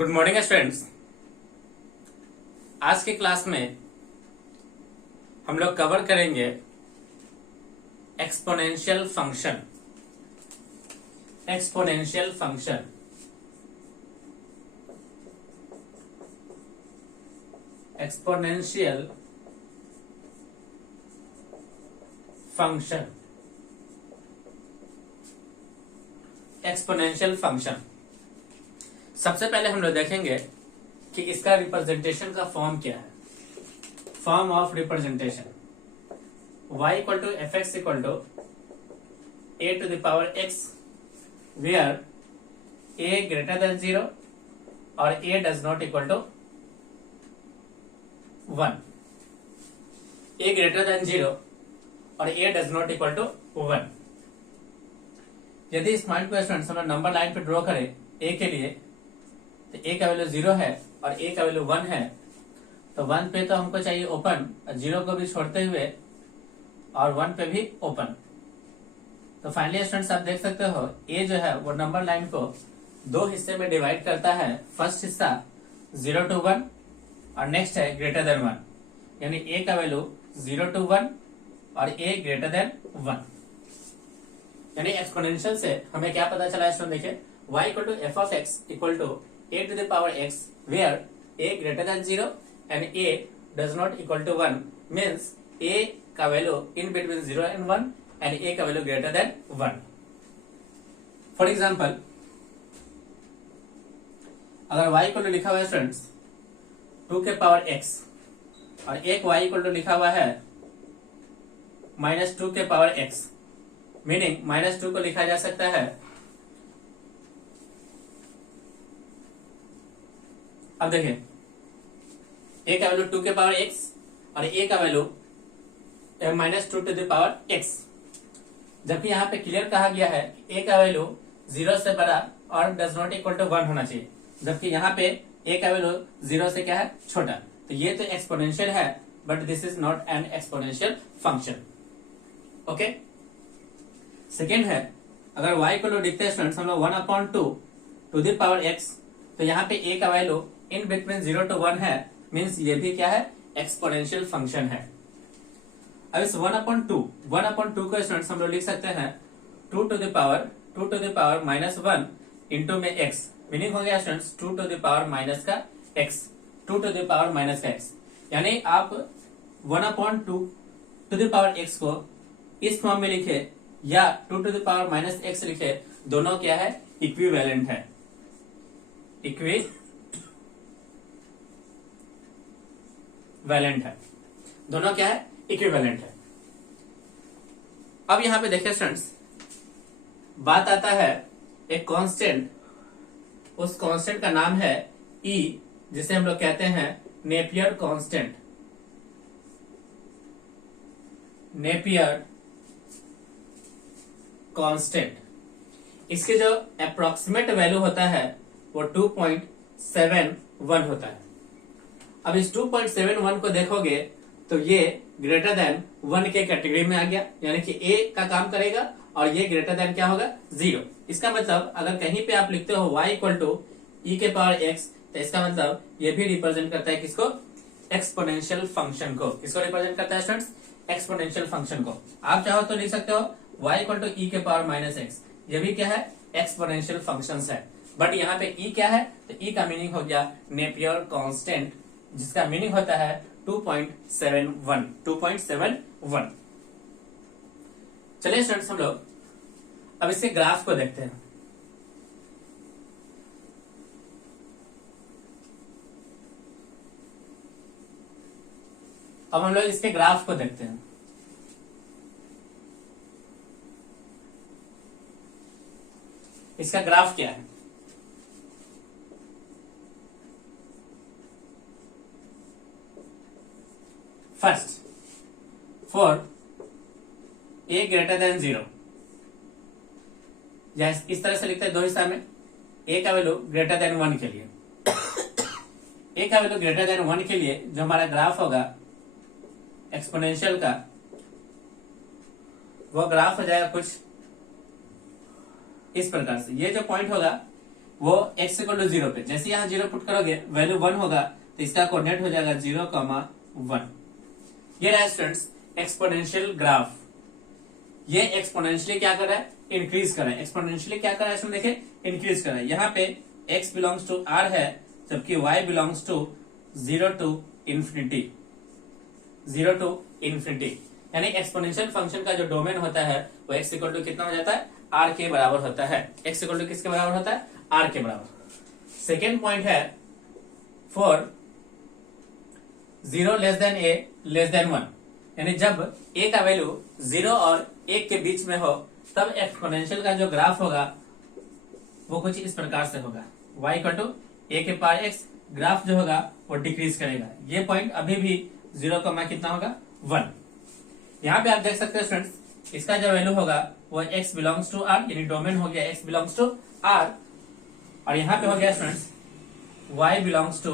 Good morning students. आज के class में हम लोग कवर करेंगे exponential function. Exponential function exponential function exponential function सबसे पहले हम लोग देखेंगे कि इसका रिप्रेजेंटेशन का फॉर्म क्या है। Form of representation y equal to F X equal to A to the power X where a greater than 0 और a does not equal to 1। a greater than 0 और a does not equal to 1। यदि इस point को students हम लोग number line पे draw करें a के लिए, तो a का वैल्यू 0 है और a का वैल्यू 1 है, तो 1 पे तो हमको चाहिए ओपन, 0 को भी छोड़ते हुए और 1 पे भी ओपन। तो फाइनली स्टूडेंट्स आप देख सकते हो a जो है वो नंबर लाइन को दो हिस्से में डिवाइड करता है। फर्स्ट हिस्सा 0 to 1 और नेक्स्ट है ग्रेटर देन 1, यानी a का वैल्यू 0 to 1 और a ग्रेटर देन 1। यानी एक्सपोनेंशियल से हमें क्या पता चला स्टूडेंट, देखिए y equal to F of X equal to a to the power x where a greater than 0 and a does not equal to 1 means a का value in between 0 and 1 and a का value greater than 1। For example अगर y equal to लिखा हुआ है students 2 के power x और एक y equal to लिखा हुआ है -2 के पावर x, मीनिंग -2 को लिखा जा सकता है, अब देखिए a का वैल्यू 2 के पावर x और a का value -2 to the power x, जबकि यहाँ पे क्लियर कहा गया है कि a का वैल्यू 0 से बड़ा और डज नॉट इक्वल टू 1 होना चाहिए, जबकि यहाँ पे a का वैल्यू 0 से क्या है, छोटा। तो ये तो एक्सपोनेंशियल है but this is not an exponential function. Okay, second है अगर y इक्वल टू लिखते हैं स्टूडेंट्स हम लोग 1/2 टू द पावर x, तो यहाँ पे a का वैल्यू इन बिटवीन 0 to 1 है, मीन्स ये भी क्या है, एक्सपोनेंशियल फंक्शन है। अब इस 1/2 को स्टूडेंट्स हम लोग लिख सकते हैं 2 to the power -1 इंटू में x, मीनिंग हो गया students 2 to the power minus का x, 2 to the power minus का x, यानी आप 1/2 to the power x को इस फॉर्म में लिखे या 2 to the power minus x लिखे, दोनों क्या है, इक्विवेलेंट है। वैलेंट है, दोनों क्या है, इक्विवेलेंट है। अब यहां पे देखिए स्टूडेंट्स, बात आता है एक कांस्टेंट, उस कांस्टेंट का नाम है E, जिसे हम लोग कहते हैं नेपियर कांस्टेंट। नेपियर कांस्टेंट, इसके जो अप्रोक्सीमेट वैल्यू होता है वो 2.71 होता है। अब इस 2.71 को देखोगे तो ये ग्रेटर देन 1 के कैटेगरी में आ गया, यानी कि a का काम करेगा और ये ग्रेटर देन क्या होगा, 0। इसका मतलब अगर कहीं पे आप लिखते हो y इक्वल टू e के पावर x, तो इसका मतलब ये भी रिप्रेजेंट करता है किसको, एक्सपोनेंशियल फंक्शन को। किसको रिप्रेजेंट करता है स्टूडेंट्स, एक्सपोनेंशियल फंक्शन को। आप चाहो तो लिख सकते हो y इक्वल टू e के पावर -x, ये भी क्या है, एक्सपोनेंशियल फंक्शन है। बट यहाँ पे e क्या है, तो e का मीनिंग हो गया नेपियर कांस्टेंट, जिसका मीनिंग होता है 2.71। चलिए स्टूडेंट्स हम लोग अब इसके ग्राफ को देखते हैं। अब हम लोग इसके ग्राफ को देखते हैं। इसका ग्राफ क्या है, first for a greater than 0, इस तरह से लिखते हैं दो हिस्सा में, a का वैल्यू ग्रेटर देन 1 के लिए, a का वैल्यू ग्रेटर देन 1 के लिए जो हमारा ग्राफ होगा एक्सपोनेंशियल का, वो ग्राफ हो जाएगा कुछ इस प्रकार से। ये जो पॉइंट होगा वो x इक्वल टू 0 पे, जैसे यहाँ 0 पुट करोगे वैल्यू 1 होगा, तो इसका कोऑर्डिनेट हो जाएगा 0,1। ये रहा स्टूडेंट्स एक्सपोनेंशियल ग्राफ। ये एक्सपोनेंशियली क्या कर रहा है, इंक्रीज कर रहा है। एक्सपोनेंशियली क्या कर रहा है स्टूडेंट, देखिए इंक्रीज कर रहा है। यहाँ पे x बिलोंग्स टू r है, जबकि y belongs to 0 to infinity, 0 to infinity. यानी एक्सपोनेंशियल फंक्शन का जो डोमेन होता है वो x इक्वल टू कितना हो जाता है, r के बराबर होता है। x इक्वल टू किसके बराबर होता है, r के बराबर। सेकेंड पॉइंट है for 0 less than a less than 1, यानी जब a का वैल्यू 0 और 1 के बीच में हो तब एक्सपोनेंशियल का जो ग्राफ होगा वो कुछ इस प्रकार से होगा, y इक्वल टू a के पावर x, ग्राफ जो होगा वो डिक्रीज करेगा। ये पॉइंट अभी भी 0, कितना होगा 1। यहाँ पे आप देख सकते हैं स्टूडेंट्स, इसका जो वैल्यू होगा वो x बिलोंग्स टू r, यानी डोमेन हो गया x बिलोंग्स टू r, और यहाँ पे हो गया students y belongs to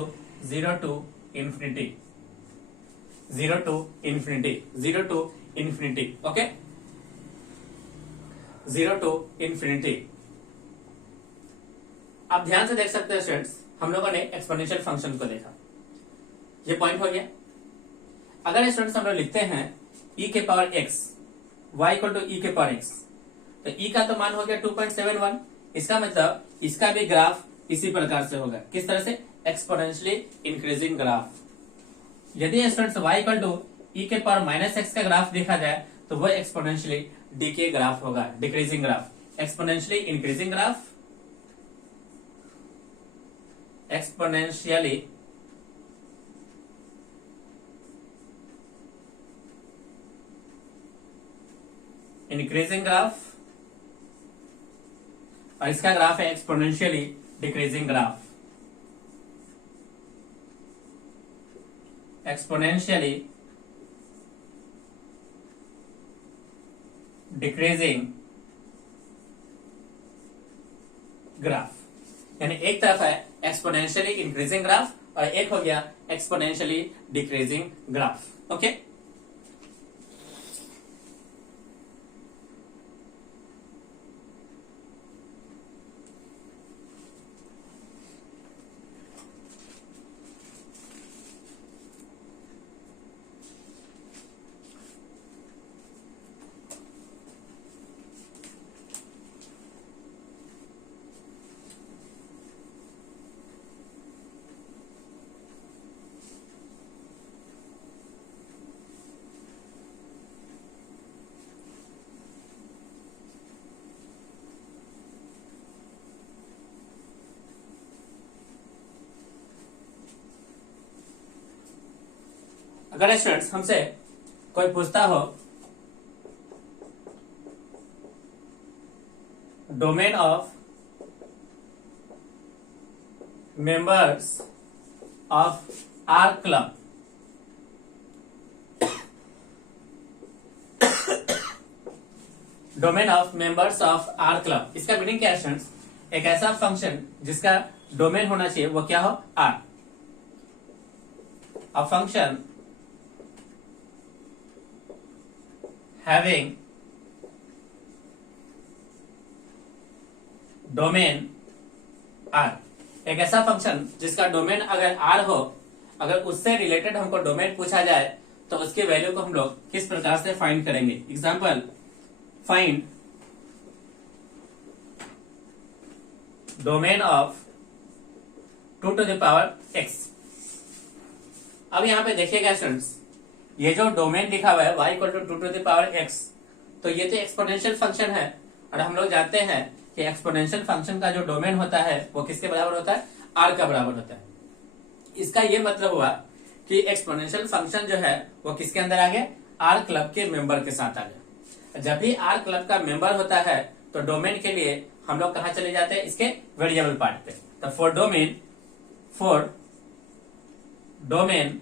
0 to infinity, 0 to infinity, 0 to infinity, okay, 0 to infinity. आप ध्यान से देख सकते हैं स्टूडेंट्स, हम लोगों ने एक्सपोनेंशियल फंक्शन को देखा, ये पॉइंट हो गया। अगर स्टूडेंट्स हम लोग लिखते हैं e के power x, y equal to e के पावर x, तो e का तो मान हो गया 2.71, इसका मतलब इसका भी ग्राफ इसी प्रकार से होगा। किस तरह से, एक्सपोनेंशियली इंक्रीजिंग ग्राफ। यदि students y equal to e के पावर माइनस एक्स का ग्राफ देखा जाए तो वो एक्सपोनेंशियली डीके ग्राफ होगा, decreasing graph. Exponentially increasing graph, exponentially increasing graph, और इसका ग्राफ है exponentially decreasing graph, exponentially decreasing graph. यानी एक तरफ है एक्सपोनेंशियली इंक्रीजिंग ग्राफ और एक हो गया एक्सपोनेंशियली डिक्रीजिंग ग्राफ, ओके। अगर स्टूडेंट्स हमसे कोई पूछता हो domain of members of our club, domain of members of our club, इसका मीनिंग क्या है स्टूडेंट्स, एक ऐसा फंक्शन जिसका डोमेन होना चाहिए वो क्या हो, R. A function having domain R, एक ऐसा फंक्शन जिसका डोमेन अगर R हो, अगर उससे रिलेटेड हमको डोमेन पूछा जाए तो उसके वैल्यू को हम लोग किस प्रकार से फाइंड करेंगे। Example, find domain of 2 to the power x। अब यहां पे देखिएगा स्टूडेंट्स, ये जो डोमेन लिखा हुआ है y equal to 2 to the power x, तो ये तो एक्सपोनेंशियल फंक्शन है और हम लोग जानते हैं कि एक्सपोनेंशियल फंक्शन का जो डोमेन होता है वो किसके बराबर होता है, r का बराबर होता है। इसका ये मतलब हुआ कि एक्सपोनेंशियल फंक्शन जो है वो किसके अंदर आ गया, r क्लब के मेंबर के साथ आ गया। जब भी r क्लब का मेंबर होता है तो डोमेन के लिए हम लोग कहां चले जाते हैं, इसके वेरिएबल पार्ट पे। तो फॉर डोमेन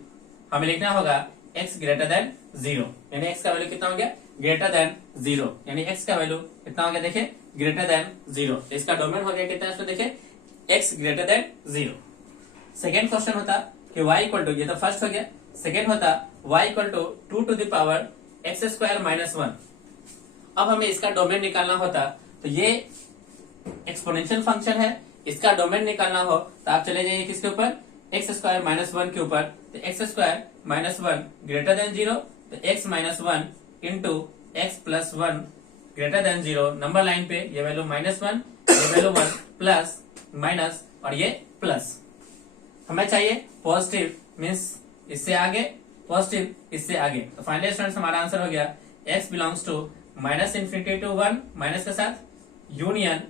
हमें लिखना होगा x ग्रेटर देन 0, यानी x का वैल्यू कितना हो गया, ग्रेटर देन 0, यानी x का वैल्यू कितना हो गया, देखिए ग्रेटर देन 0। तो इसका डोमेन हो गया कितना, इसमें देखिए x greater than 0। Second question होता कि y इक्वल टू, ये तो फर्स्ट हो गया, सेकेंड होता y equal to 2 to the power x square minus 1। अब हमें इसका डोमेन निकालना होता, तो ये एक्सपोनेंशियल फंक्शन है इसका डोमेन निकालना हो तो आप चले जाइए किसके ऊपर, एक्स स्क्वायर माइनस वन के ऊपर। तो x square minus one greater than zero, तो x minus one into x plus one greater than zero. Number line पे ये वैल्यू माइनस वन, ये वैल्यू वन, प्लस माइनस और ये प्लस। हमें चाहिए पॉजिटिव, मीन्स इससे आगे पॉजिटिव, इससे आगे। तो फाइनली स्टूडेंट्स हमारा आंसर हो गया x belongs to minus infinity to one, minus के साथ union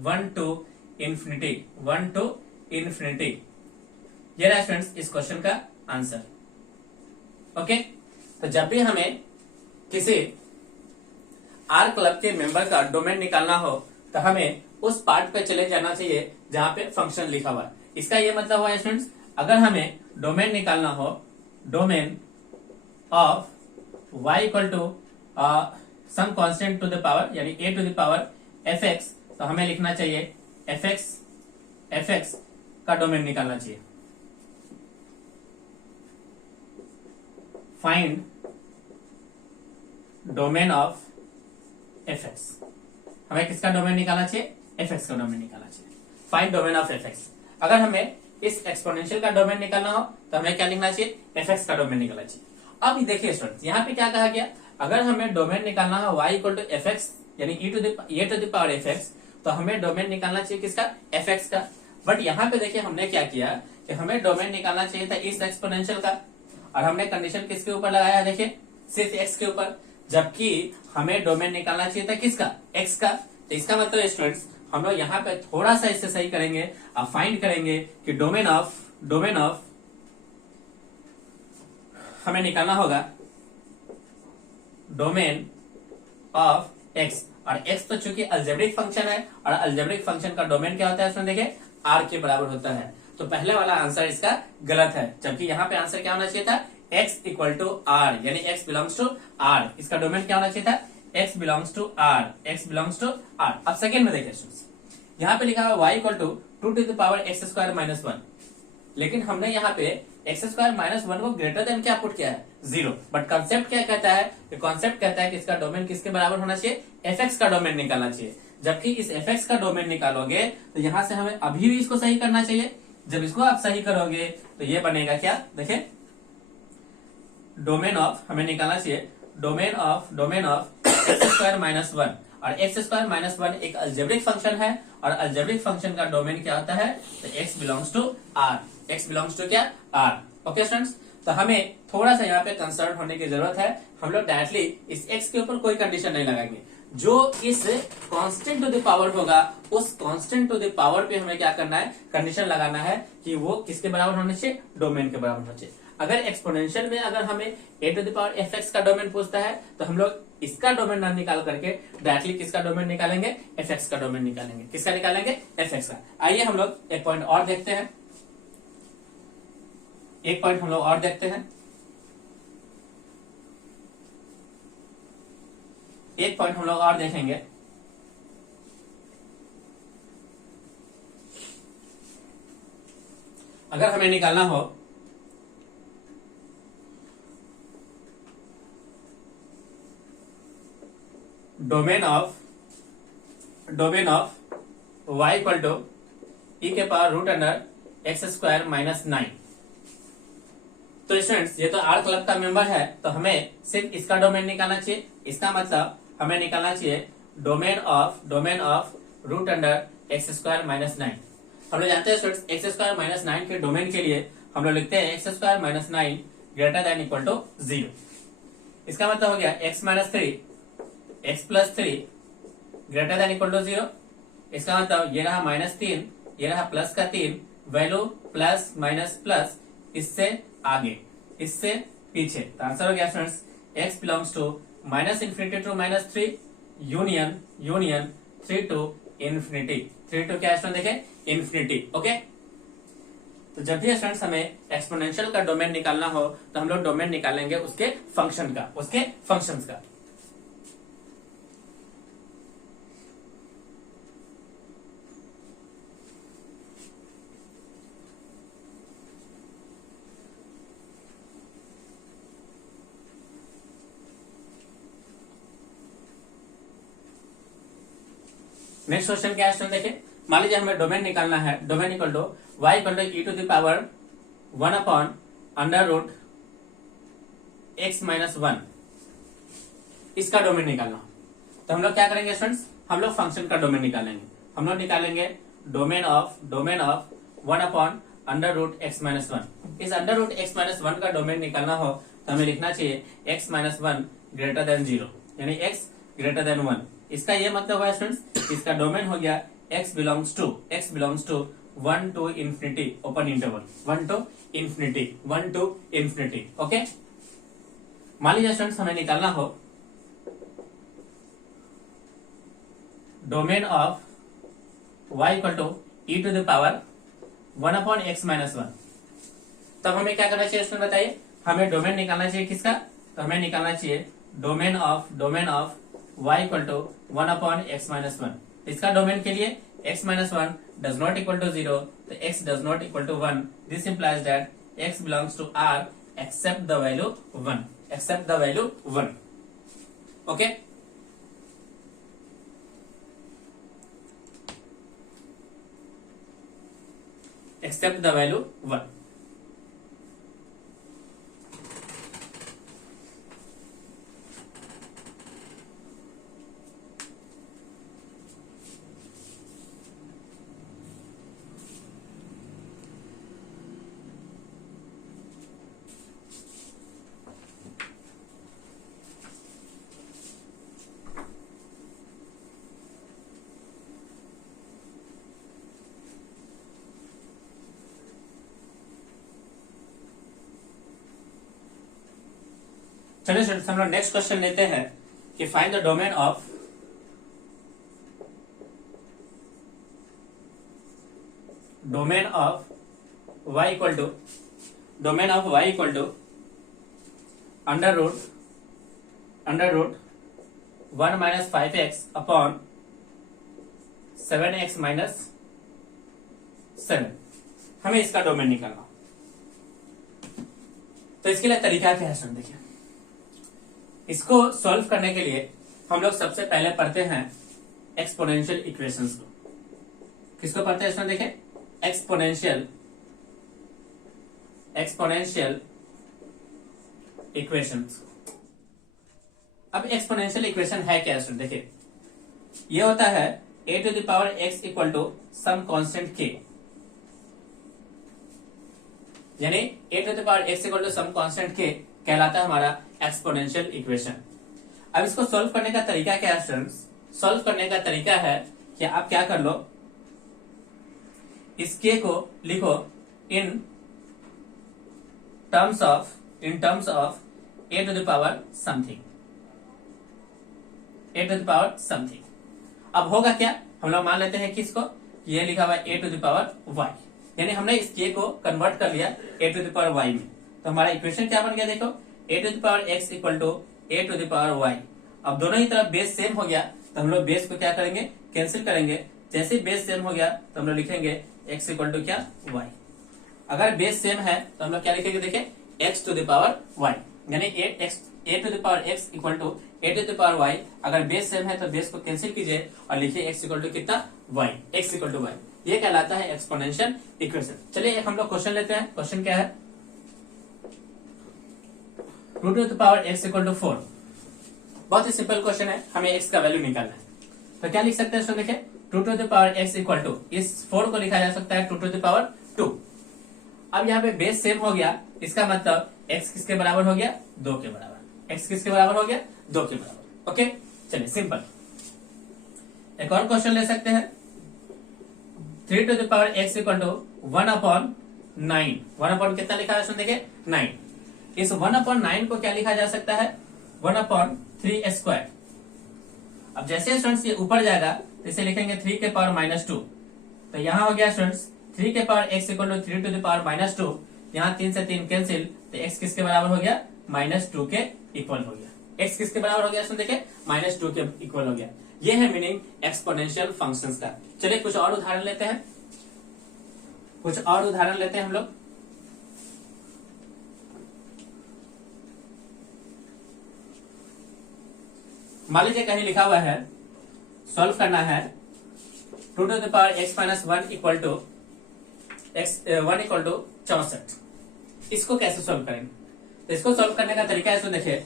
one to infinity, one to infinity. ये रहा स्टूडेंट्स इस क्वेश्चन का आंसर। ओके, तो जब भी हमें किसी आर क्लब के मेंबर का डोमेन निकालना हो तो हमें उस पार्ट पे चले जाना चाहिए जहां पे फंक्शन लिखा हुआ है। इसका ये मतलब हुआ स्टूडेंट्स, अगर हमें डोमेन निकालना हो, domain of y equal to some constant to the power यानी a to the power fx, तो हमें लिखना चाहिए fx का डोमेन निकालना चाहिए। फाइंड डोमेन ऑफ fx, हमें किसका डोमेन निकालना चाहिए, fx का डोमेन निकालना चाहिए। Find domain of fx। अगर हमें इस एक्सपोनेंशियल का डोमेन निकालना हो तो हमें क्या लिखना चाहिए, fx का डोमेन निकालना चाहिए। अब देखिए स्टूडेंट्स, यहाँ पे क्या कहा गया, अगर हमें डोमेन निकालना हो y इक्वल टू fx यानी e to the power fx, तो हमें डोमेन निकालना चाहिए किसका, fx का। बट यहाँ पे देखिए हमने क्या किया कि हमें डोमेन निकालना चाहिए था इस एक्सपोनेंशियल का, और हमने कंडीशन किसके ऊपर लगाया, देखिए सिर्फ x के ऊपर, जबकि हमें डोमेन निकालना चाहिए था किसका, x का। तो इसका मतलब स्टूडेंट्स हम लोग यहाँ पे थोड़ा सा इससे सही करेंगे, अब फाइंड करेंगे कि डोमेन ऑफ हमें निकालना होगा डोमेन ऑफ x, और x तो चूंकि अलजेब्रिक फंक्शन है और अलजेब्रिक फंक्शन का डोमेन क्या होता है उसमें देखिए r के बराबर होता है। तो पहले वाला आंसर इसका गलत है, जबकि यहाँ पे आंसर क्या होना चाहिए था, x इक्वल टू आर यानी x बिलोंग्स टू r। इसका डोमेन क्या होना चाहिए था, x belongs to r, x belongs to r। अब सेकेंड में देखिए यहाँ पे लिखा हुआ y equal to two to the power X square minus one, लेकिन हमने यहाँ पे एक्स स्क्वायर माइनस वन को ग्रेटर देन क्या पुट किया है, जीरो। बट कॉन्सेप्ट क्या कहता है, कॉन्सेप्ट कहता है कि इसका डोमेन किसके बराबर होना चाहिए, fx का डोमेन निकालना चाहिए। जबकि इस fx का डोमेन निकालोगे तो यहाँ से हमें अभी भी इसको सही करना चाहिए। जब इसको आप सही करोगे तो ये बनेगा क्या, देखिए डोमेन ऑफ हमें निकालना चाहिए domain of x square minus one, और एक्स स्क्वायर माइनस वन एक अलजेब्रिक फंक्शन है, और अलजेब्रिक फंक्शन का डोमेन क्या होता है, तो x belongs to r, x belongs to क्या, r। ओके स्टूडेंट्स, तो हमें थोड़ा सा यहाँ पे कंसर्न होने की जरूरत है। हम लोग डायरेक्टली इस x के ऊपर कोई कंडीशन नहीं लगाएंगे, जो इस कांस्टेंट टू द पावर होगा उस कांस्टेंट टू द पावर पे हमें क्या करना है, कंडीशन लगाना है कि वो किसके बराबर होना चाहिए, डोमेन के बराबर होना चाहिए। अगर एक्सपोनेंशियल में अगर हमें a to the power fx का डोमेन पूछता है तो हम लोग इसका डोमेन ना निकाल करके डायरेक्टली किसका डोमेन निकालेंगे, fx का डोमेन निकालेंगे। किसका निकालेंगे, fx का। आइए हम लोग एक पॉइंट और देखते हैं, एक पॉइंट हम लोग और देखते हैं, एक पॉइंट हम लोग और देखेंगे। अगर हमें निकालना हो domain of y equal to e के power root under x square minus nine, तो स्टूडेंट्स ये तो आर क्लब का मेंबर है, तो हमें सिर्फ इसका डोमेन निकालना चाहिए। इसका मतलब हमें निकालना चाहिए domain of root under x square minus nine. हम लोग जानते हैं students x square minus nine के डोमेन के लिए हम लोग लिखते हैं x square minus nine greater than equal to zero. इसका मतलब हो गया x minus three x plus three greater than equal to zero. इसका मतलब ये रहा माइनस तीन, ये रहा प्लस का तीन, वैल्यू प्लस माइनस प्लस, इससे आगे इससे पीछे। तो आंसर हो गया students x belongs to minus infinity to minus three union three to infinity. Three to क्या स्टूडेंट देखे, इन्फिनिटी। ओके, तो जब भी स्टूडेंट्स हमें एक्सपोनेंशियल का डोमेन निकालना हो तो हम लोग डोमेन निकालेंगे उसके फंक्शन का, उसके फंक्शंस का। नेक्स्ट क्वेश्चन क्या है स्टूडेंट देखें, मान लीजिए हमें डोमेन निकालना है, domain equal to y equal to e to the power 1 upon under root x minus 1, इसका डोमेन निकालना। तो हम लोग क्या करेंगे स्टूडेंट्स, हम लोग फंक्शन का डोमेन निकालेंगे। हम लोग निकालेंगे domain of 1 upon under root x minus 1। इस अंडर रूट एक्स माइनस 1 का डोमेन निकालना हो तो हमें लिखना चाहिए एक्स माइनस 1 ग्रेटर देन 0, यानी एक्स ग्रेटर देन 1। इसका ये मतलब है स्टूडेंट्स, इसका डोमेन हो गया x belongs to 1 to infinity open interval, 1 to infinity। Okay, मान लीजिए स्टूडेंट्स हमें निकालना हो domain of y equal to e to the power 1 upon x minus 1, तब हमें क्या करना चाहिए स्टूडेंट बताइए, हमें डोमेन निकालना चाहिए किसका, तो हमें निकालना चाहिए domain of y equal to 1 upon x minus 1। इसका डोमेन के लिए x minus 1 does not equal to 0, तो x does not equal to 1। This implies that x belongs to R except the value 1, okay. Except the value 1। चलिए students हम लोग next question लेते हैं कि find the domain of y equal to under root 1 minus 5x upon 7x minus 7। हमें इसका domain निकालना। तो इसके लिए तरीका क्या है सुन देखिए, इसको सॉल्व करने के लिए हम लोग सबसे पहले पढ़ते हैं एक्सपोनेंशियल इक्वेशंस को। किसको पढ़ते हैं इसमें देखिए, एक्सपोनेंशियल इक्वेशंस। अब एक्सपोनेंशियल इक्वेशन है क्या स्टूडेंट देखिए, ये होता है a to the power x equal to some constant k, यानी a to the power x equal to some constant k कहलाता है हमारा एक्सपोनेंशियल इक्वेशन। अब इसको सॉल्व करने का तरीका क्या है स्टूडेंट्स, सॉल्व करने का तरीका है कि आप क्या कर लो, इस k को लिखो in terms of a to the power something. अब होगा क्या, हम लोग मान लेते हैं कि इसको ये लिखा हुआ a to the power y, यानी हमने इस k को कन्वर्ट कर लिया a to the power y में। तो हमारा इक्वेशन क्या बन गया देखो, a to the power x equal to a to the power y। अब दोनों ही तरफ बेस सेम हो गया तो हम लोग बेस को क्या करेंगे, कैंसिल करेंगे। जैसे बेस सेम हो गया तो हम लोग लिखेंगे x इक्वल टू क्या, y। अगर बेस सेम है तो हम लोग क्या लिखेंगे देखिए, x to the power y, यानी a to the power x equal to a to the power y। अगर बेस सेम है तो बेस को कैंसिल कीजिए और लिखिए x इक्वल टू कितना, y, x equal to y। ये कहलाता है एक्सपोनेंशियल इक्वेशन। चलिए एक हम लोग क्वेश्चन लेते हैं। क्वेश्चन क्या है, root to the power x equal to 4। बहुत ही सिंपल क्वेश्चन है, हमें x का वैल्यू निकालना है। तो क्या लिख सकते हैं इसको देखिए, 2 to the power x equal to, इस 4 को लिखा जा सकता है 2 टू द पावर 2। अब यहाँ पे बेस सेम हो गया, इसका मतलब x किसके बराबर हो गया, 2 के बराबर। x किसके बराबर हो गया, 2 के बराबर। ओके, चलिए सिंपल। एक और क्वेश्चन ले सकते हैं, 3 to the power x equal to 1 upon 9। 1 upon कितना लिखा है देखिए, 9। इस 1 अपॉन 9 को क्या लिखा जा सकता है, 1 अपॉन 3 स्क्वायर। अब जैसे स्टूडेंट्स ये ऊपर जाएगा तो इसे लिखेंगे 3 के पावर माइनस 2। तो यहाँ हो गया स्टूडेंट्स 3 के power x equal to 3 to the power minus 2। यहाँ 3 से 3 कैंसिल, तो x किसके बराबर हो गया, -2 के इक्वल हो गया। x किसके बराबर हो गया सुन देखिए, -2 के इक्वल हो गया। ये है मीनिंग एक्सपोनेंशियल फंक्शंस का। चलिए कुछ और उदाहरण लेते हैं, हम लोग। मान लीजिए कहीं लिखा हुआ है, सॉल्व करना है 2 to the power x minus 1 equal to x 1 equal to 64। इसको कैसे सॉल्व करेंगे? तो इसको सॉल्व करने का तरीका है, इसको देखिए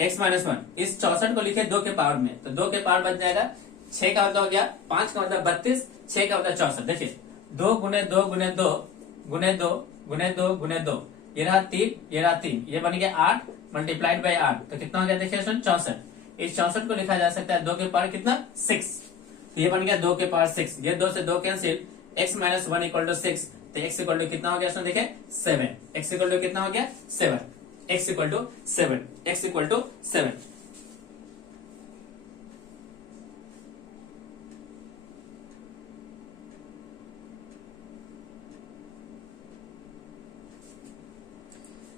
x माइनस 1 इस 64 को लिखे 2 के पावर में, तो 2 के पावर बच जाएगा 6 का मतलब हो गया 5 का मतलब 32, 6 का मतलब 64। देखिए 2 गुने 2 गुने 2 गुने 2 गुने 2 गुने 2, ये रहा 3, ये रहा 3, ये बन गया 8 मल्टीप्लाइड बाई 8, तो कितना हो गया देखिए 64। इस 64 को लिखा जा सकता है 2 के पावर कितना 6, तो ये बन गया 2 के पावर 6, ये 2 से 2 cancel, x minus 1 equal to 6, तो x इक्वल टू कितना हो गया इसमें देखिए 7, x इक्वल टू कितना हो गया 7, x equal to 7, x equal to 7।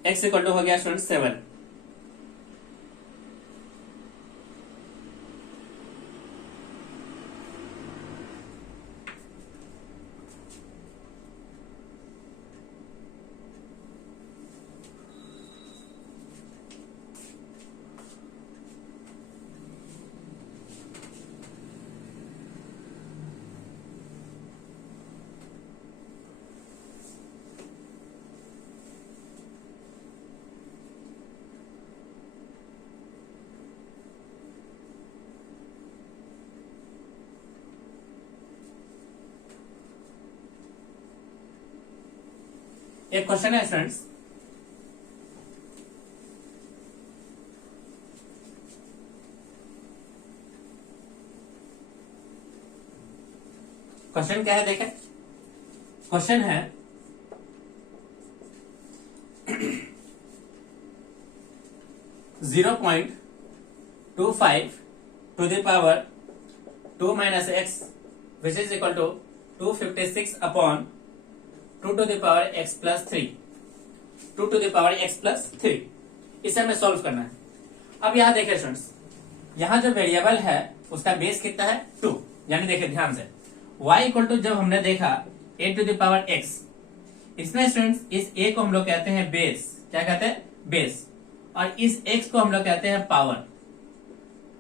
x equal to हो गया स्टूडेंट 7। एक क्वेश्चन है स्टूडेंट्स, क्वेश्चन क्या है देखें। क्वेश्चन है 0.25 to the power 2 minus x which is equal to 256 upon 2 to the power x plus 3, 2 to the power x plus 3, इसे हमें सॉल्व करना है। अब यहां देखिए स्टूडेंट्स, यहां जो वेरिएबल है उसका बेस कितना है 2, यानी देखिए ध्यान से y इक्वल टू जब हमने देखा a to the power x, इसमें स्टूडेंट्स इस a को हम लोग कहते हैं बेस, क्या कहते हैं बेस, और इस x को हम लोग कहते हैं पावर,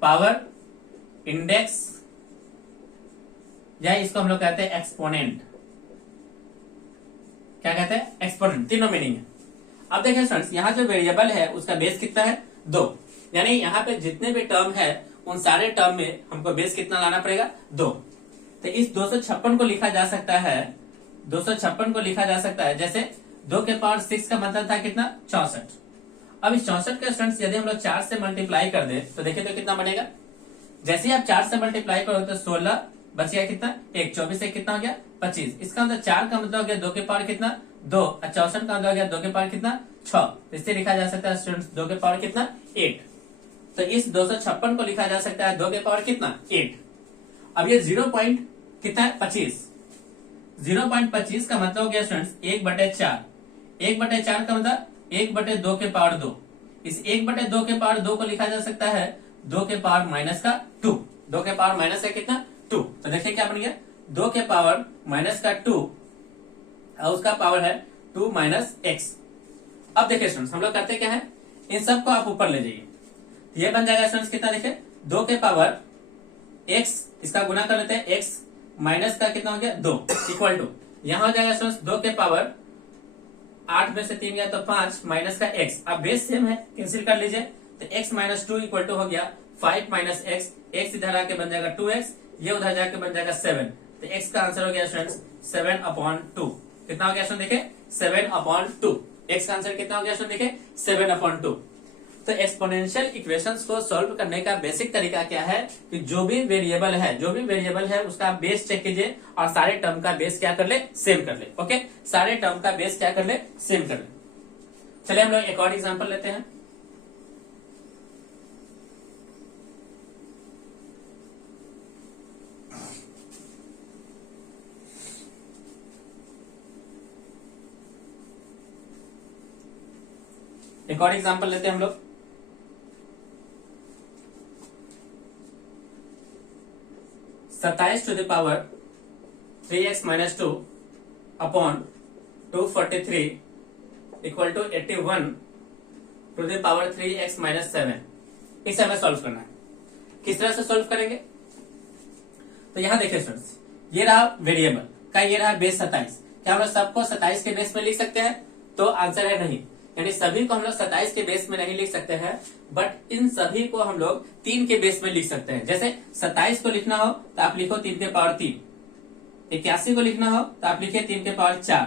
पावर इंडेक्स, या इसको हम लोग कहते हैं एक्सपोनेंट, क्या कहते हैं एक्सपोनेंट, तीनों मीनिंग है। अब देखिए स्टूडेंट्स, यहाँ जो वेरिएबल है उसका बेस कितना है 2, यानी यहाँ पे जितने भी टर्म है उन सारे टर्म में हमको बेस कितना लाना पड़ेगा 2। तो इस 256 को लिखा जा सकता है, 256 को लिखा जा सकता है जैसे 2 के पावर 6 का मतलब था कितना 64। अब इस 64 के स्टूडेंट्स यदि हम लोग 4 से मल्टीप्लाई कर दे तो देखिए तो कितना बनेगा, जैसे ही आप 4 से मल्टीप्लाई करो तो 16 बच गया कितना 1, 24 एक कितना हो गया 25, इसका मतलब 4 का मतलब हो गया 2 के पावर कितना 2, और 64 का मतलब हो गया 2 के पावर कितना 6, इससे लिखा जा सकता है स्टूडेंट्स 2 के पावर कितना 8। तो इस 256 को लिखा जा सकता है 2 के पावर कितना 8। अब ये 0 पॉइंट कितना है 25, 0.25 का मतलब हो गया स्टूडेंट्स 1/4, 1/4 का मतलब 1/2 के पावर 2, इस 1/2 के पावर 2 को लिखा जा सकता है 2 के पावर माइनस का 2, 2 के पावर माइनस है कितना 2, तो देखिए क्या बन गया 2 के पावर माइनस का 2 और उसका पावर है 2 माइनस एक्स। अब देखिए स्टूडेंट्स हम लोग करते क्या है, इन सबको आप ऊपर ले जाइए, ये बन जाएगा स्टूडेंट्स कितना देखिए 2 के पावर x, इसका गुना कर लेते हैं x माइनस का कितना हो गया 2 इक्वल टू, यहां हो जाएगा स्टूडेंट्स 2 के पावर 8 में से 3 गया तो 5 माइनस का x, अब बेस सेम है कैंसिल कर लीजिए, तो x माइनस 2 इक्वल टू हो गया 5 माइनस एक्स, x इधर आके बन जाएगा 2x, ये उधर जाके बन जाएगा 7, तो x का आंसर हो गया स्टूडेंट्स 7/2, कितना हो गया स्टूडेंट देखिए 7/2, x का आंसर कितना हो गया स्टूडेंट देखिए 7/2। तो एक्सपोनेंशियल इक्वेशंस को सॉल्व करने का बेसिक तरीका क्या है कि जो भी वेरिएबल है उसका बेस चेक कीजिए और सारे टर्म का बेस क्या कर ले सेम कर ले, ओके सारे टर्म का बेस क्या कर ले सेम कर ले। चलिए हम लोग एक और एग्जांपल लेते हैं। एक और एग्जांपल लेते हैं हम लोग, 27 to the power 3x minus 2 upon 243 equal to 81 to the power 3x minus 7, इसे हमें सॉल्व करना है। किस तरह से सॉल्व करेंगे, तो यहां देखिए स्टूडेंट्स ये रहा वेरिएबल का, ये रहा बेस 27। क्या हम लोग सबको 27 के बेस में लिख सकते हैं? तो आंसर है नहीं, यानी सभी को हम लोग 27 के बेस में नहीं लिख सकते हैं, बट इन सभी को हम लोग 3 के बेस में लिख सकते हैं। जैसे 27 को लिखना हो तो आप लिखो 3 के पावर 3, 81 को लिखना हो तो आप लिखिए 3 के पावर 4,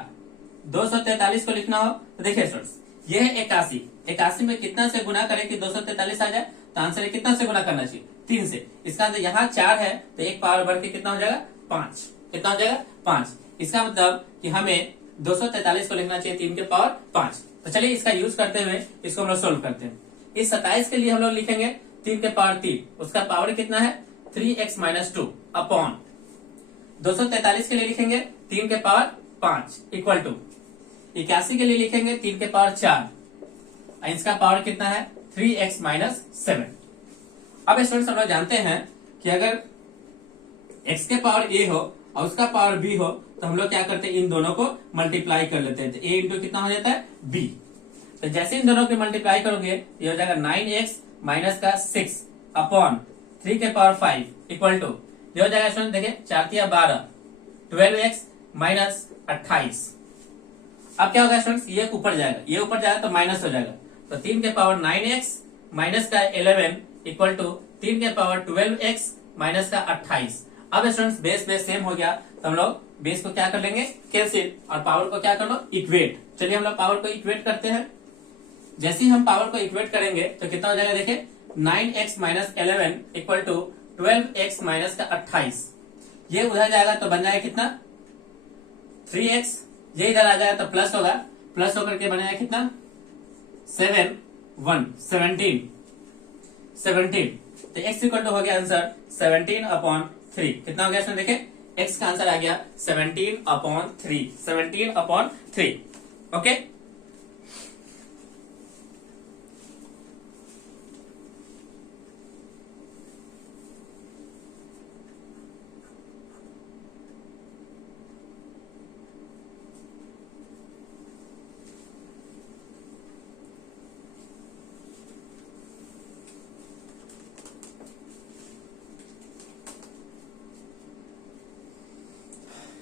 243 को लिखना हो तो देखिए स्टूडेंट्स, ये है 81। 81 में कितना से गुना करें कि 243 आ जाए? तो आंसर है कितना से गुना करना चाहिए? 3 से। इसका मतलब यहाँ 4 है तो एक पावर बढ़ के कितना हो जाएगा? 5। कितना हो जाएगा? 5। इसका मतलब कि हमें 243 को लिखना चाहिए 3 के पावर 5। तो चलिए इसका यूज करते हुए इसको हम लोग सोल्व करते हैं। इस 27 के लिए हम लोग लिखेंगे 3 के पावर 3, उसका पावर कितना है? 3x - 2 अपॉन 243 के लिए लिखेंगे 3 के पावर 5 इक्वल टू 81 के लिए लिखेंगे 3 के पावर 4, इसका पावर कितना है? 3x - 7। अब स्टूडेंट्स हम लोग जानते हैं कि अगर x के पावर a हो और उसका पावर b हो तो हम लोग क्या करते हैं? इन दोनों को मल्टीप्लाई कर लेते हैं। तो a इंटू कितना हो जाता है? b। तो जैसे इन दोनों की मल्टीप्लाई करोगे ये हो जाएगा 9x माइनस का 6 अपॉन 3 के पावर 5 इक्वल टू, ये हो जाएगा स्टूडेंट देखिए 4 × 12, 12x माइनस 28। अब क्या होगा स्टूडेंट्स? ये ऊपर जाएगा, ये ऊपर जाएगा तो माइनस हो जाएगा। तो 3 के पावर 9x माइनस का 11 इक्वल टू 3 के पावर 12x माइनस का 28। अब स्टूडेंट्स बेस बेस सेम हो गया तो हम लोग बेस को क्या कर लेंगे? कैंसिल, और पावर को क्या कर लो? इक्वेट। चलिए हम लोग पावर को इक्वेट करते हैं। जैसे ही हम पावर को इक्वेट करेंगे तो कितना हो जाएगा? देखिए 9x minus 11 equal to 12x minus का 28। ये उधर जाएगा तो बन जाएगा कितना? 3x। ये इधर आ जाएगा तो प्लस होगा, प्लस होकर के बनेगा कितना? 17। तो x इक्वल टू हो गया आंसर 17/3। कितना हो गया इसमें? देखिए x का आंसर आ गया 17/3। 17/3। ओके।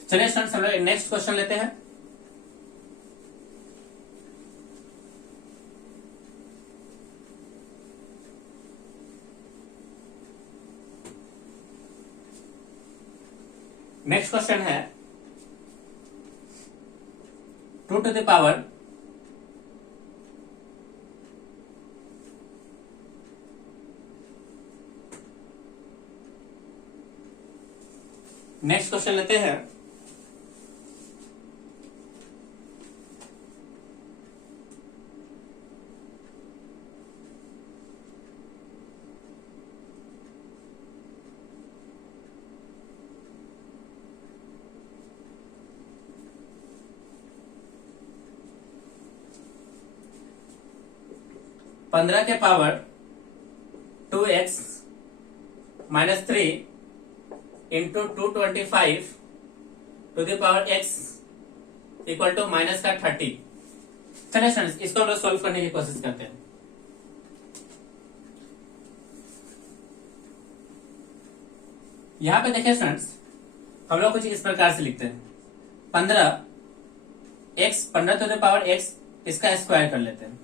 चलिए स्टूडेंट्स हम लोग नेक्स्ट क्वेश्चन लेते हैं। नेक्स्ट क्वेश्चन है 2 to the power next question लेते हैं। पंद्रह के power 2x minus 3 into 225 to the power x equal to minus का 30। चलिए स्टूडेंट्स इसको हम लोग सोल्व करने की कोशिश करते हैं। यहां पे देखिए स्टूडेंट्स हम लोग कुछ इस प्रकार से लिखते हैं 15 टू द पावर x, इसका स्क्वायर कर लेते हैं,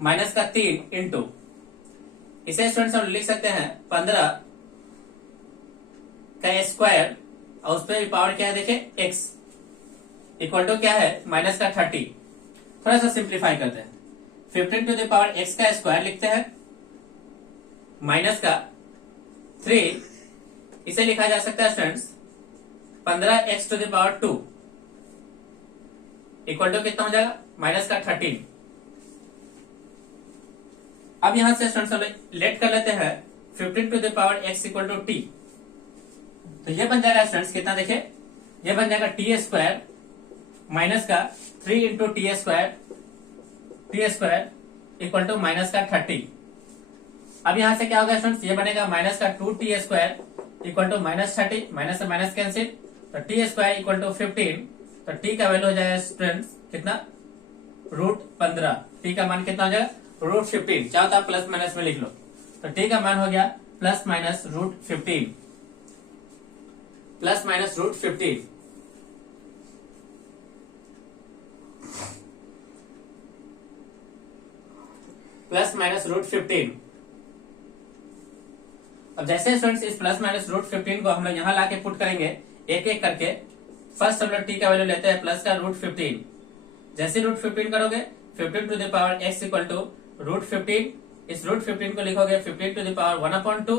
माइनस का 3 इंटू, इसे स्टूडेंट्स हम लिख सकते हैं 15 का स्क्वायर और उस पर पावर क्या है देखिए x इक्वल टू क्या है माइनस का 30। थोड़ा सा सिंप्लीफाई करते हैं, 15 टू द पावर x का स्क्वायर लिखते हैं माइनस का 3, इसे लिखा जा सकता है students 15x to the power 2 equal to कितना हो जाएगा माइनस का 13। अब यहां से स्टूडेंट्स हम लेट कर लेते हैं 15 to the power x equal to t। तो ये बन जाएगा स्टूडेंट्स कितना देखिए, ये बन जाएगा टी स्क्वायर माइनस का 3 into t square equal to minus का 30। अब यहां से क्या होगा स्टूडेंट्स, ये बनेगा माइनस का 2t square equal to minus 30, minus से माइनस कैंसिल, तो टी स्क्वायर इक्वल टू 15। तो टी का वैल्यू हो जाएगा स्टूडेंट्स कितना, √15। टी का मान कितना हो जाएगा √15। चाहो तो आप प्लस माइनस में लिख लो, तो टी का मान हो गया plus minus √15। Plus minus root 15 plus minus root 15। अब जैसे स्टूडेंट्स इस प्लस माइनस रूट 15 को हम लोग यहां लाके पुट करेंगे एक एक करके। फर्स्ट हम लोग टी का वैल्यू लेते हैं प्लस का रूट 15। जैसे रूट 15 करोगे 15 to the power x equal to root 15। इस रूट 15 को लिखोगे 15 टू द पावर 1/2।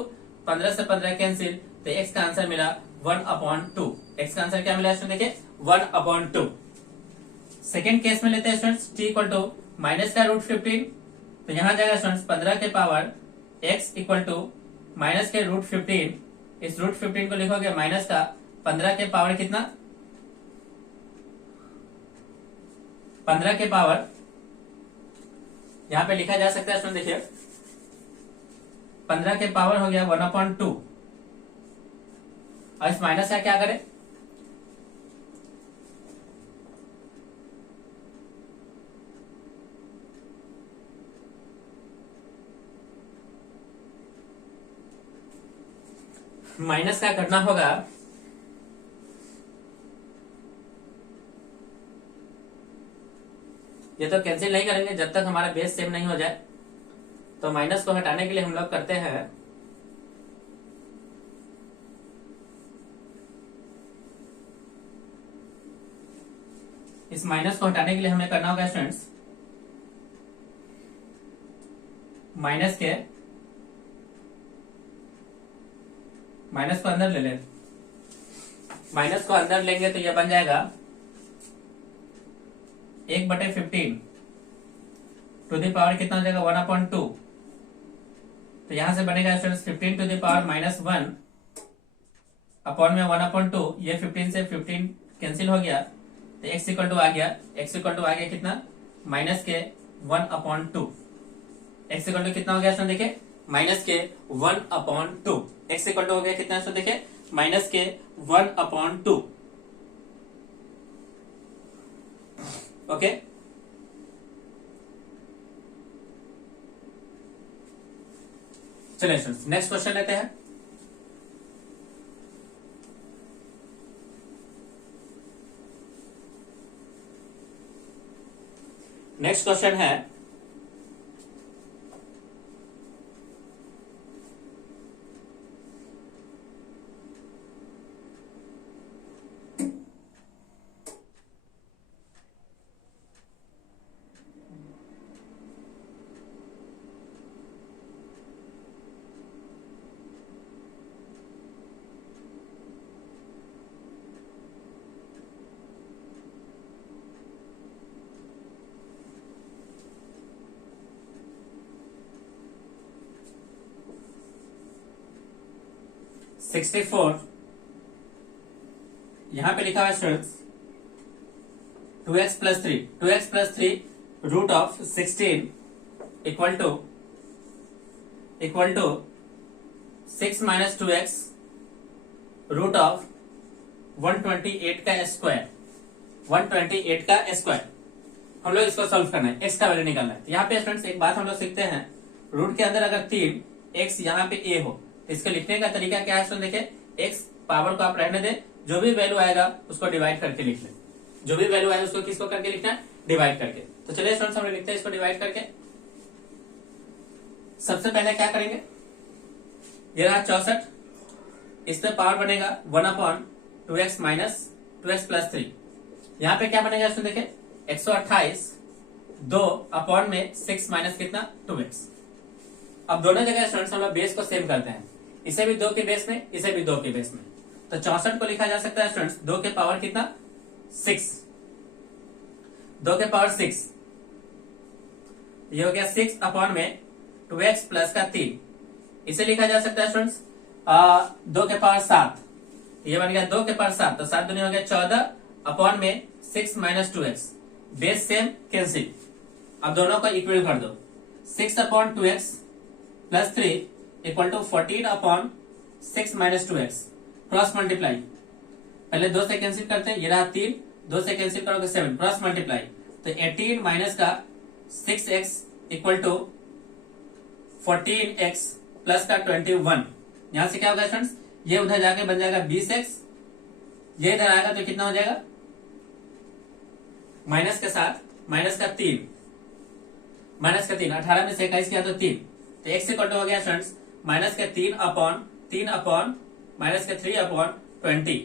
15 से 15 कैंसिल, तो x का आंसर मिला 1/2। x का आंसर क्या मिला स्टूडेंट, देखिए 1/2। सेकेंड केस में लेते हैं students t equal to minus का रूट 15। तो यहां जाएगा स्टूडेंट्स 15 के power x equal to minus के रूट 15। इस रूट 15 को लिखोगे माइनस का 15 के पावर कितना, 15 के पावर यहां पे लिखा जा सकता है स्टूडेंट, देखिए 15 के पावर हो गया 1/2। और इस माइनस का क्या करें, माइनस का करना होगा ये तो कैंसिल नहीं करेंगे जब तक हमारा बेस सेम नहीं हो जाए। तो माइनस को हटाने के लिए हम लोग करते हैं इस माइनस को हटाने के लिए हमें करना होगा स्टूडेंट्स माइनस को अंदर ले लें। माइनस को अंदर लेंगे तो यह बन जाएगा 1/15 टू द पावर कितना हो जाएगा 1/2। तो यहां से बनेगा students 15 to the power -1 upon में 1/2। ये 15 से 15 कैंसिल हो गया, तो x इक्वल टू आ गया, x इक्वल टू आ गया कितना, माइनस के 1/2। x इक्वल टू कितना हो गया स्टूडेंट, देखिए माइनस के 1/2। x इक्वल टू हो गया कितना स्टूडेंट, देखिए माइनस के 1/2। ओके, चलिए स्टूडेंट्स नेक्स्ट क्वेश्चन लेते हैं। नेक्स्ट क्वेश्चन है सिक्सटी फोर। यहां पे लिखा हुआ है students 2x plus 3 2x plus 3 root of 16 equal to 6 minus 2x root of 128 का स्क्वायर 128 का स्क्वायर। हम लोग इसको सॉल्व करना है, x का वैल्यू निकालना है। यहाँ पे स्टूडेंट्स एक बात हम लोग सीखते हैं, रूट के अंदर अगर 3 x यहाँ पे a हो तो इसके लिखने का तरीका क्या है स्टूडेंट, देखिए x पावर को आप रहने दें, जो भी वैल्यू आएगा उसको डिवाइड करके लिख लें। जो भी वैल्यू आएगा उसको किसको करके लिखना है, डिवाइड करके। तो चलिए स्टूडेंट्स हम लोग लिखते हैं इसको डिवाइड करके। सबसे पहले क्या करेंगे, ये रहा 64, इस पे पावर बनेगा 1/2x माइनस 2x प्लस 3। यहाँ पे क्या बनेगा स्टूडेंट, देखिए 128 2 अपॉन में 6 माइनस कितना 2x। अब दोनों जगह स्टूडेंट्स हम लोग बेस को सेम करते हैं, इसे भी 2 के बेस में, इसे भी 2 के बेस में। तो 64 को लिखा जा सकता है स्टूडेंट्स 2 के पावर कितना 6, 2 के पावर 6। ये हो गया 6 अपॉन में 2x प्लस का 3। इसे लिखा जा सकता है स्टूडेंट्स 2 के पावर 7। ये बन गया 2 के पावर 7, तो 7 दूनी हो गया 14 अपॉन में 6 minus 2x। Base same cancel, अब दोनों को इक्वल कर दो। 6 upon 2x plus 3 equal to 14 upon 6 minus 2x। Cross multiply, पहले 2 से कैंसिल करते हैं, ये रहा 3, 2 से कैंसिल करोगे 7, क्रॉस मल्टीप्लाई तो 18 माइनस का 6x equal to 14x plus का 21। यहां से क्या होगा स्टूडेंट्स, ये उधर जाके बन जाएगा 20x ये इधर आएगा तो कितना हो जाएगा, माइनस के साथ माइनस का 3, 18 में से 21 किया तो 3, तो x इक्वल टू हो गया स्टूडेंट्स माइनस के 3 अपॉन माइनस के 3 अपॉन 20,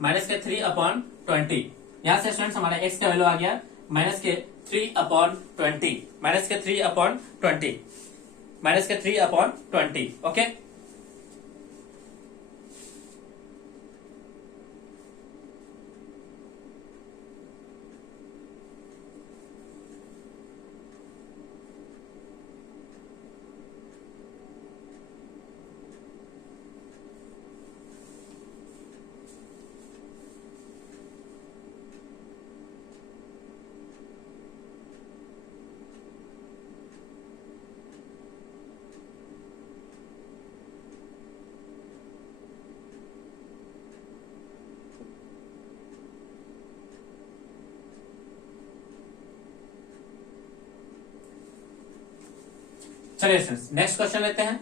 माइनस के 3 अपॉन 20। यहां से स्टूडेंट्स हमारा x का वैल्यू आ गया माइनस के 3 अपॉन 20, माइनस के 3 अपॉन 20, माइनस के 3 अपॉन 20। ओके, चलिए स्टूडेंट्स नेक्स्ट क्वेश्चन लेते हैं।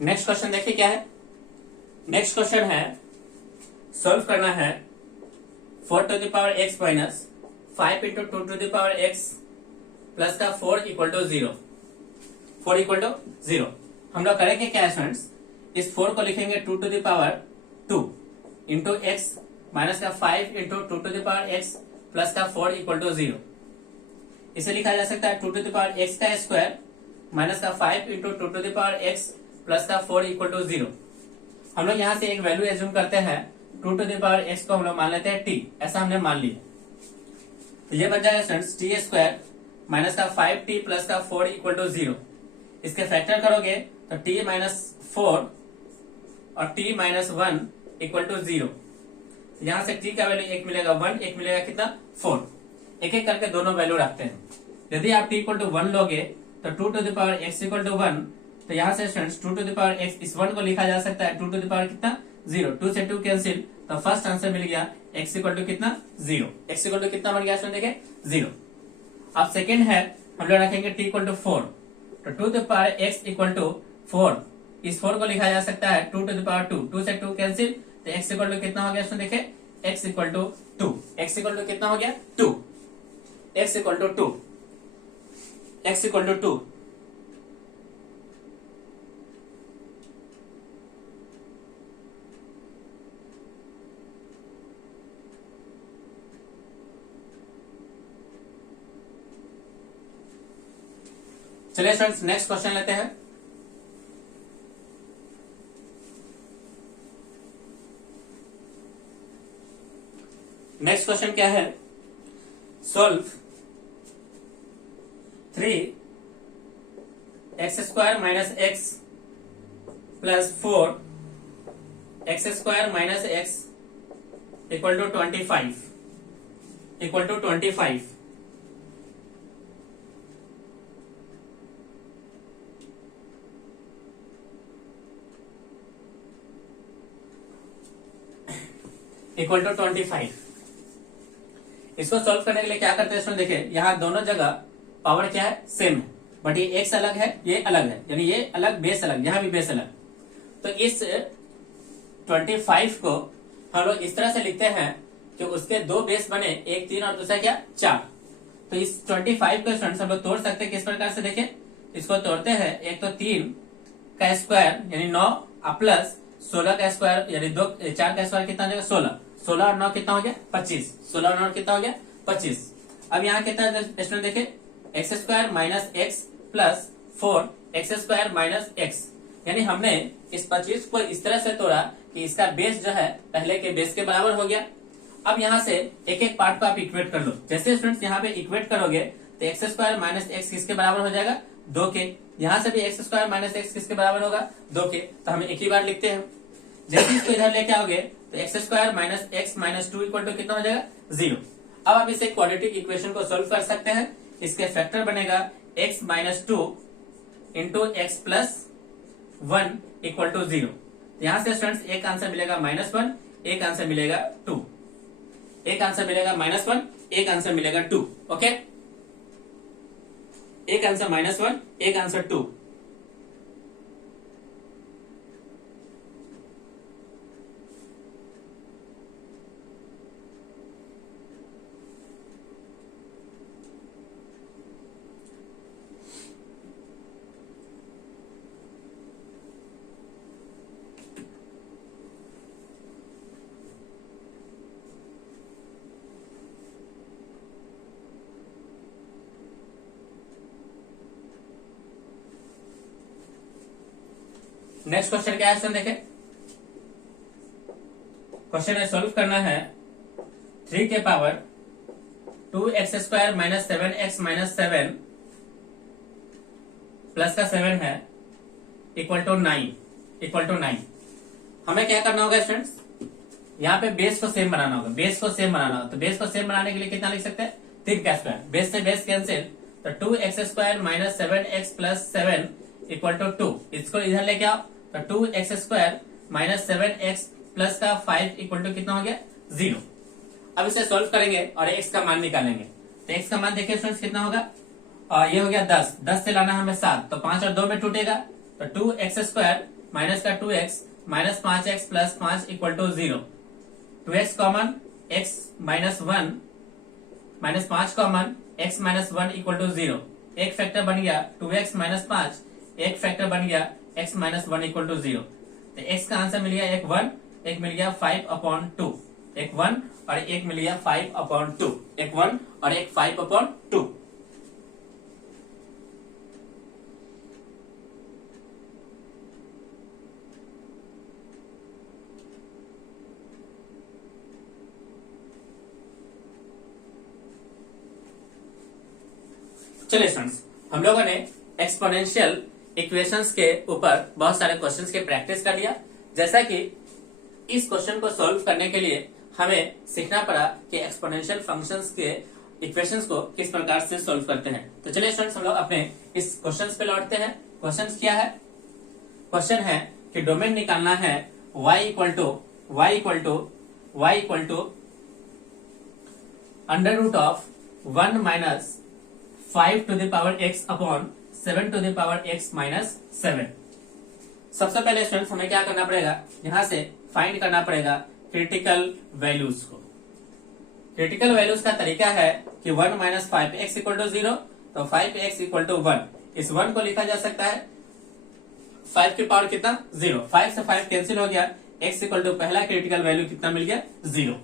नेक्स्ट क्वेश्चन देखिए क्या है। नेक्स्ट क्वेश्चन है, सॉल्व करना है 4 to the power x minus 5 into 2 to the power x plus का 4 इक्वल टू 0, 4 इक्वल टू 0। हम लोग करेंगे क्या है स्टूडेंट्स, इस 4 को लिखेंगे 2 to the power 2 into x minus का 5 into 2 to the power x plus का 4 इक्वल टू 0। इसे लिखा जा सकता है 2 टू द पावर x का स्क्वायर माइनस का 5 into 2 to the power x plus का 4 इक्वल टू 0। हम लोग यहाँ से एक वैल्यू एज्यूम करते हैं, 2 टू द पावर x को हम लोग मान लेते हैं t, ऐसा हमने मान लिया। तो ये बन जाएगा स्टूडेंट्स टी स्क्वायर माइनस का 5t प्लस का 4 इक्वल टू 0। इसके फैक्टर करोगे तो t माइनस 4 और t माइनस 1 इक्वल टू 0। यहां से t का वैल्यू 1 मिलेगा 1, एक मिलेगा कितना 4। एक एक करके दोनों वैल्यू रखते हैं। यदि आप t इक्वल टू 1 लोगे तो 2 to the power x equal to 1, तो यहाँ से students 2 to the power x, इस 1 को लिखा जा सकता है 2 टू द पावर कितना 0, 2 से 2 कैंसिल, तो फर्स्ट आंसर मिल गया x इक्वल टू कितना 0, x इक्वल टू कितना बन गया स्टूडेंट देखे 0। अब सेकेंड है, हम लोग रखेंगे t इक्वल टू 4, तो 2 to the power x equal to 4, इस 4 को लिखा जा सकता है 2 टू द पावर 2, 2 से 2 कैंसिल, तो x इक्वल टू कितना हो गया स्टूडेंट देखे x equal to 2, x equal to कितना हो गया 2, x equal to 2, x equal to 2। चलिए स्टूडेंट्स नेक्स्ट क्वेश्चन लेते हैं। नेक्स्ट क्वेश्चन क्या है, solve 3 x square minus x plus 4 x square minus x equal to 25 equal to 25। Equal to 25। इसको solve करने के लिए क्या करते हैं स्टूडेंट, देखिए यहाँ दोनों जगह पावर क्या है सेम है, बट ये एक्स अलग है ये अलग है, यानी ये अलग बेस अलग, यहाँ भी बेस अलग। तो इस 25 को हम लोग इस तरह से लिखते हैं कि उसके दो बेस बने, एक 3 और दूसरा क्या 4। तो इस 25 को स्टूडेंट्स हम लोग तोड़ सकते हैं किस प्रकार से, देखें इसको तोड़ते हैं, एक तो 3 का स्क्वायर यानी 9 प्लस 16 का स्क्वायर यानी 4 का स्क्वायर कितना हो जाएगा 16, 16 और 9 कितना हो गया 25, 16 और 9 कितना हो गया 25। अब यहाँ कितना स्टूडेंट देखे x square minus x plus 4 x square minus x, यानी हमने इस 25 को इस तरह से तोड़ा कि इसका बेस जो है पहले के बेस के बराबर हो गया। अब यहाँ से एक एक पार्ट को आप इक्वेट कर लो। जैसे स्टूडेंट्स यहाँ पे इक्वेट करोगे तो एक्स स्क्वायर माइनस एक्स किसके बराबर हो जाएगा 2 के, यहाँ से भी एक्स स्क्वायर माइनस एक्स किसके बराबर होगा 2 के, तो हम एक ही बार लिखते हैं। जैसे इसको इधर लेके आओगे तो x square minus x minus 2 equal to कितना हो जाएगा 0। अब आप इसे क्वाड्रेटिक इक्वेशन को सोल्व कर सकते हैं। इसके फैक्टर बनेगा x minus 2 into x plus 1 equal to 0। यहां से स्टूडेंट्स एक आंसर मिलेगा -1, एक आंसर मिलेगा 2। एक आंसर मिलेगा -1, एक आंसर मिलेगा 2। ओके, एक आंसर -1, एक आंसर 2। नेक्स्ट क्वेश्चन क्या है, देखें। क्वेश्चन है सॉल्व करना है 3 के power 2x² minus 7x minus 7 plus का 7 है इक्वल टू 9। हमें क्या करना होगा स्टूडेंट्स, यहाँ पे बेस को सेम बनाना होगा। बेस को सेम बनाना होगा तो बेस को सेम बनाने के लिए कितना लिख सकते हैं, 3 का स्क्वायर। बेस से बेस कैंसिल, तो 2x² minus 7x plus 7 equal to 2। इसको इधर लेके आओ तो 2x² माइनस 7x प्लस का 5 इक्वल टू कितना हो गया, 0। अब इसे सॉल्व करेंगे और x का मान निकालेंगे। तो x का मान देखिए स्टूडेंट्स कितना होगा, ये हो गया 10 से लाना हमें 7, तो 5 और 2 में टूटेगा। तो 2x² माइनस का 2x minus 5x plus 5 equal to 0। 2x common, x minus 1 minus 5 common, x minus 1 equal to 0। एक फैक्टर बन गया 2x माइनस 5, एक फैक्टर बन गया x माइनस 1 इक्वल टू 0। तो x का आंसर मिल गया एक 1, एक मिल गया 5/2। एक 1 और एक मिल गया 5/2। एक 1 और एक 5/2। चलिए स्टूडेंट्स, हम लोगों ने एक्सपोनेंशियल इक्वेशंस के ऊपर बहुत सारे क्वेश्चंस की प्रैक्टिस कर लिया। जैसा कि इस क्वेश्चन को सॉल्व करने के लिए हमें सीखना पड़ा कि एक्सपोनेंशियल फंक्शंस के इक्वेशंस को किस प्रकार से सॉल्व करते हैं। तो चलिए स्टूडेंट्स, हम लोग अपने इस क्वेश्चंस पे लौटते हैं। क्वेश्चंस क्या है, क्वेश्चन है कि डोमेन निकालना है y equal to under root of 1 minus 5 to the power x upon 7 to the power x minus 7। सबसे पहले स्टूडेंट्स हमें क्या करना पड़ेगा, यहां से फाइंड करना पड़ेगा क्रिटिकल वैल्यूज को। क्रिटिकल वैल्यूज का तरीका है कि 1 माइनस 5x इक्वल टू 0, तो 5x इक्वल टू 1। इस 1 को लिखा जा सकता है 5 की पावर कितना, 0। 5 से 5 कैंसिल हो गया, x इक्वल टू पहला क्रिटिकल वैल्यू कितना मिल गया, 0।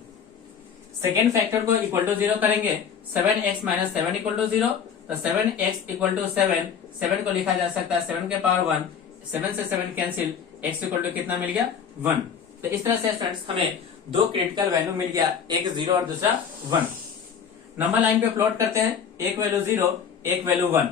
सेकेंड फैक्टर को इक्वल टू 0 करेंगे, 7x माइनस 7 इक्वल टू 0, तो 7x इक्वल टू 7 को लिखा जा सकता है 7 के पावर 1, 7 से 7 कैंसिल, x इक्वल टू कितना मिल गया, 1। तो इस तरह से स्टूडेंट्स हमें दो क्रिटिकल वैल्यू मिल गया, एक 0 और दूसरा 1। नंबर लाइन पे प्लॉट करते हैं, एक वैल्यू 0, एक वैल्यू 1,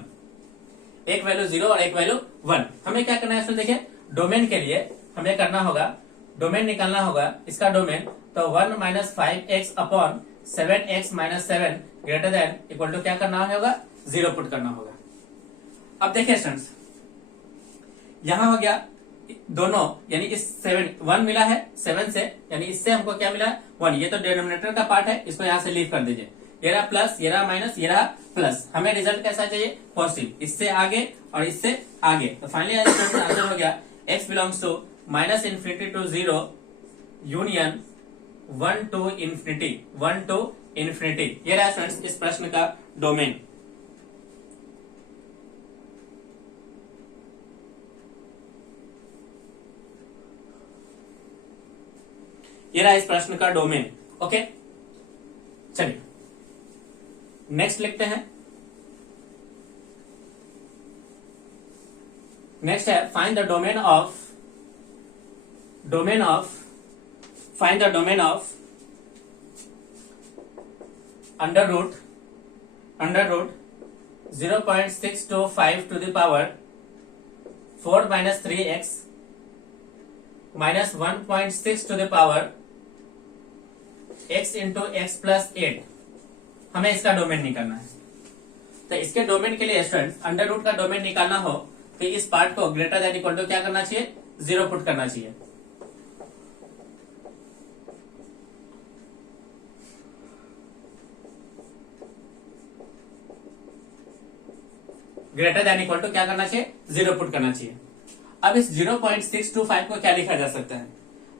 एक वैल्यू 0 और एक वैल्यू 1। हमें क्या करना है, देखिए डोमेन के लिए हमें करना होगा, डोमेन निकालना होगा, इसका डोमेन तो 1 minus 5x upon 7x minus 7 greater than equal to क्या करना होगा, 0 पुट करना होगा। अब देखिए स्टूडेंट्स, यहां हो गया दोनों, यानी इस 1 मिला है 7 से, यानी इससे हमको क्या मिला, 1। ये तो डिनोमिनेटर का पार्ट है, इसको यहां से लीव कर दीजिए। ये रहा प्लस, ये रहा माइनस, ये रहा प्लस। हमें रिजल्ट कैसा चाहिए, पॉजिटिव, इससे आगे और इससे आगे। तो फाइनली आंसर हो गया x belongs to minus infinity to 0 union 1 to infinity, 1 to infinity. ये रहा स्टूडेंट्स इस प्रश्न का डोमेन। ये रहा इस प्रश्न का डोमेन। ओके, चलिए नेक्स्ट लिखते हैं। नेक्स्ट है find the domain of under root 0.625 to the power 4 minus 3x minus 1.6 to the power x into x plus 8। हमें इसका डोमेन निकालना है। तो इसके डोमेन के लिए स्टूडेंट अंडर रूट का डोमेन निकालना हो तो इस पार्ट को ग्रेटर देन इक्वल टू क्या करना चाहिए, 0 पुट करना चाहिए। ग्रेटर देन इक्वल टू क्या करना चाहिए, 0 पुट करना चाहिए। अब इस 0.625 को क्या लिखा जा सकता है,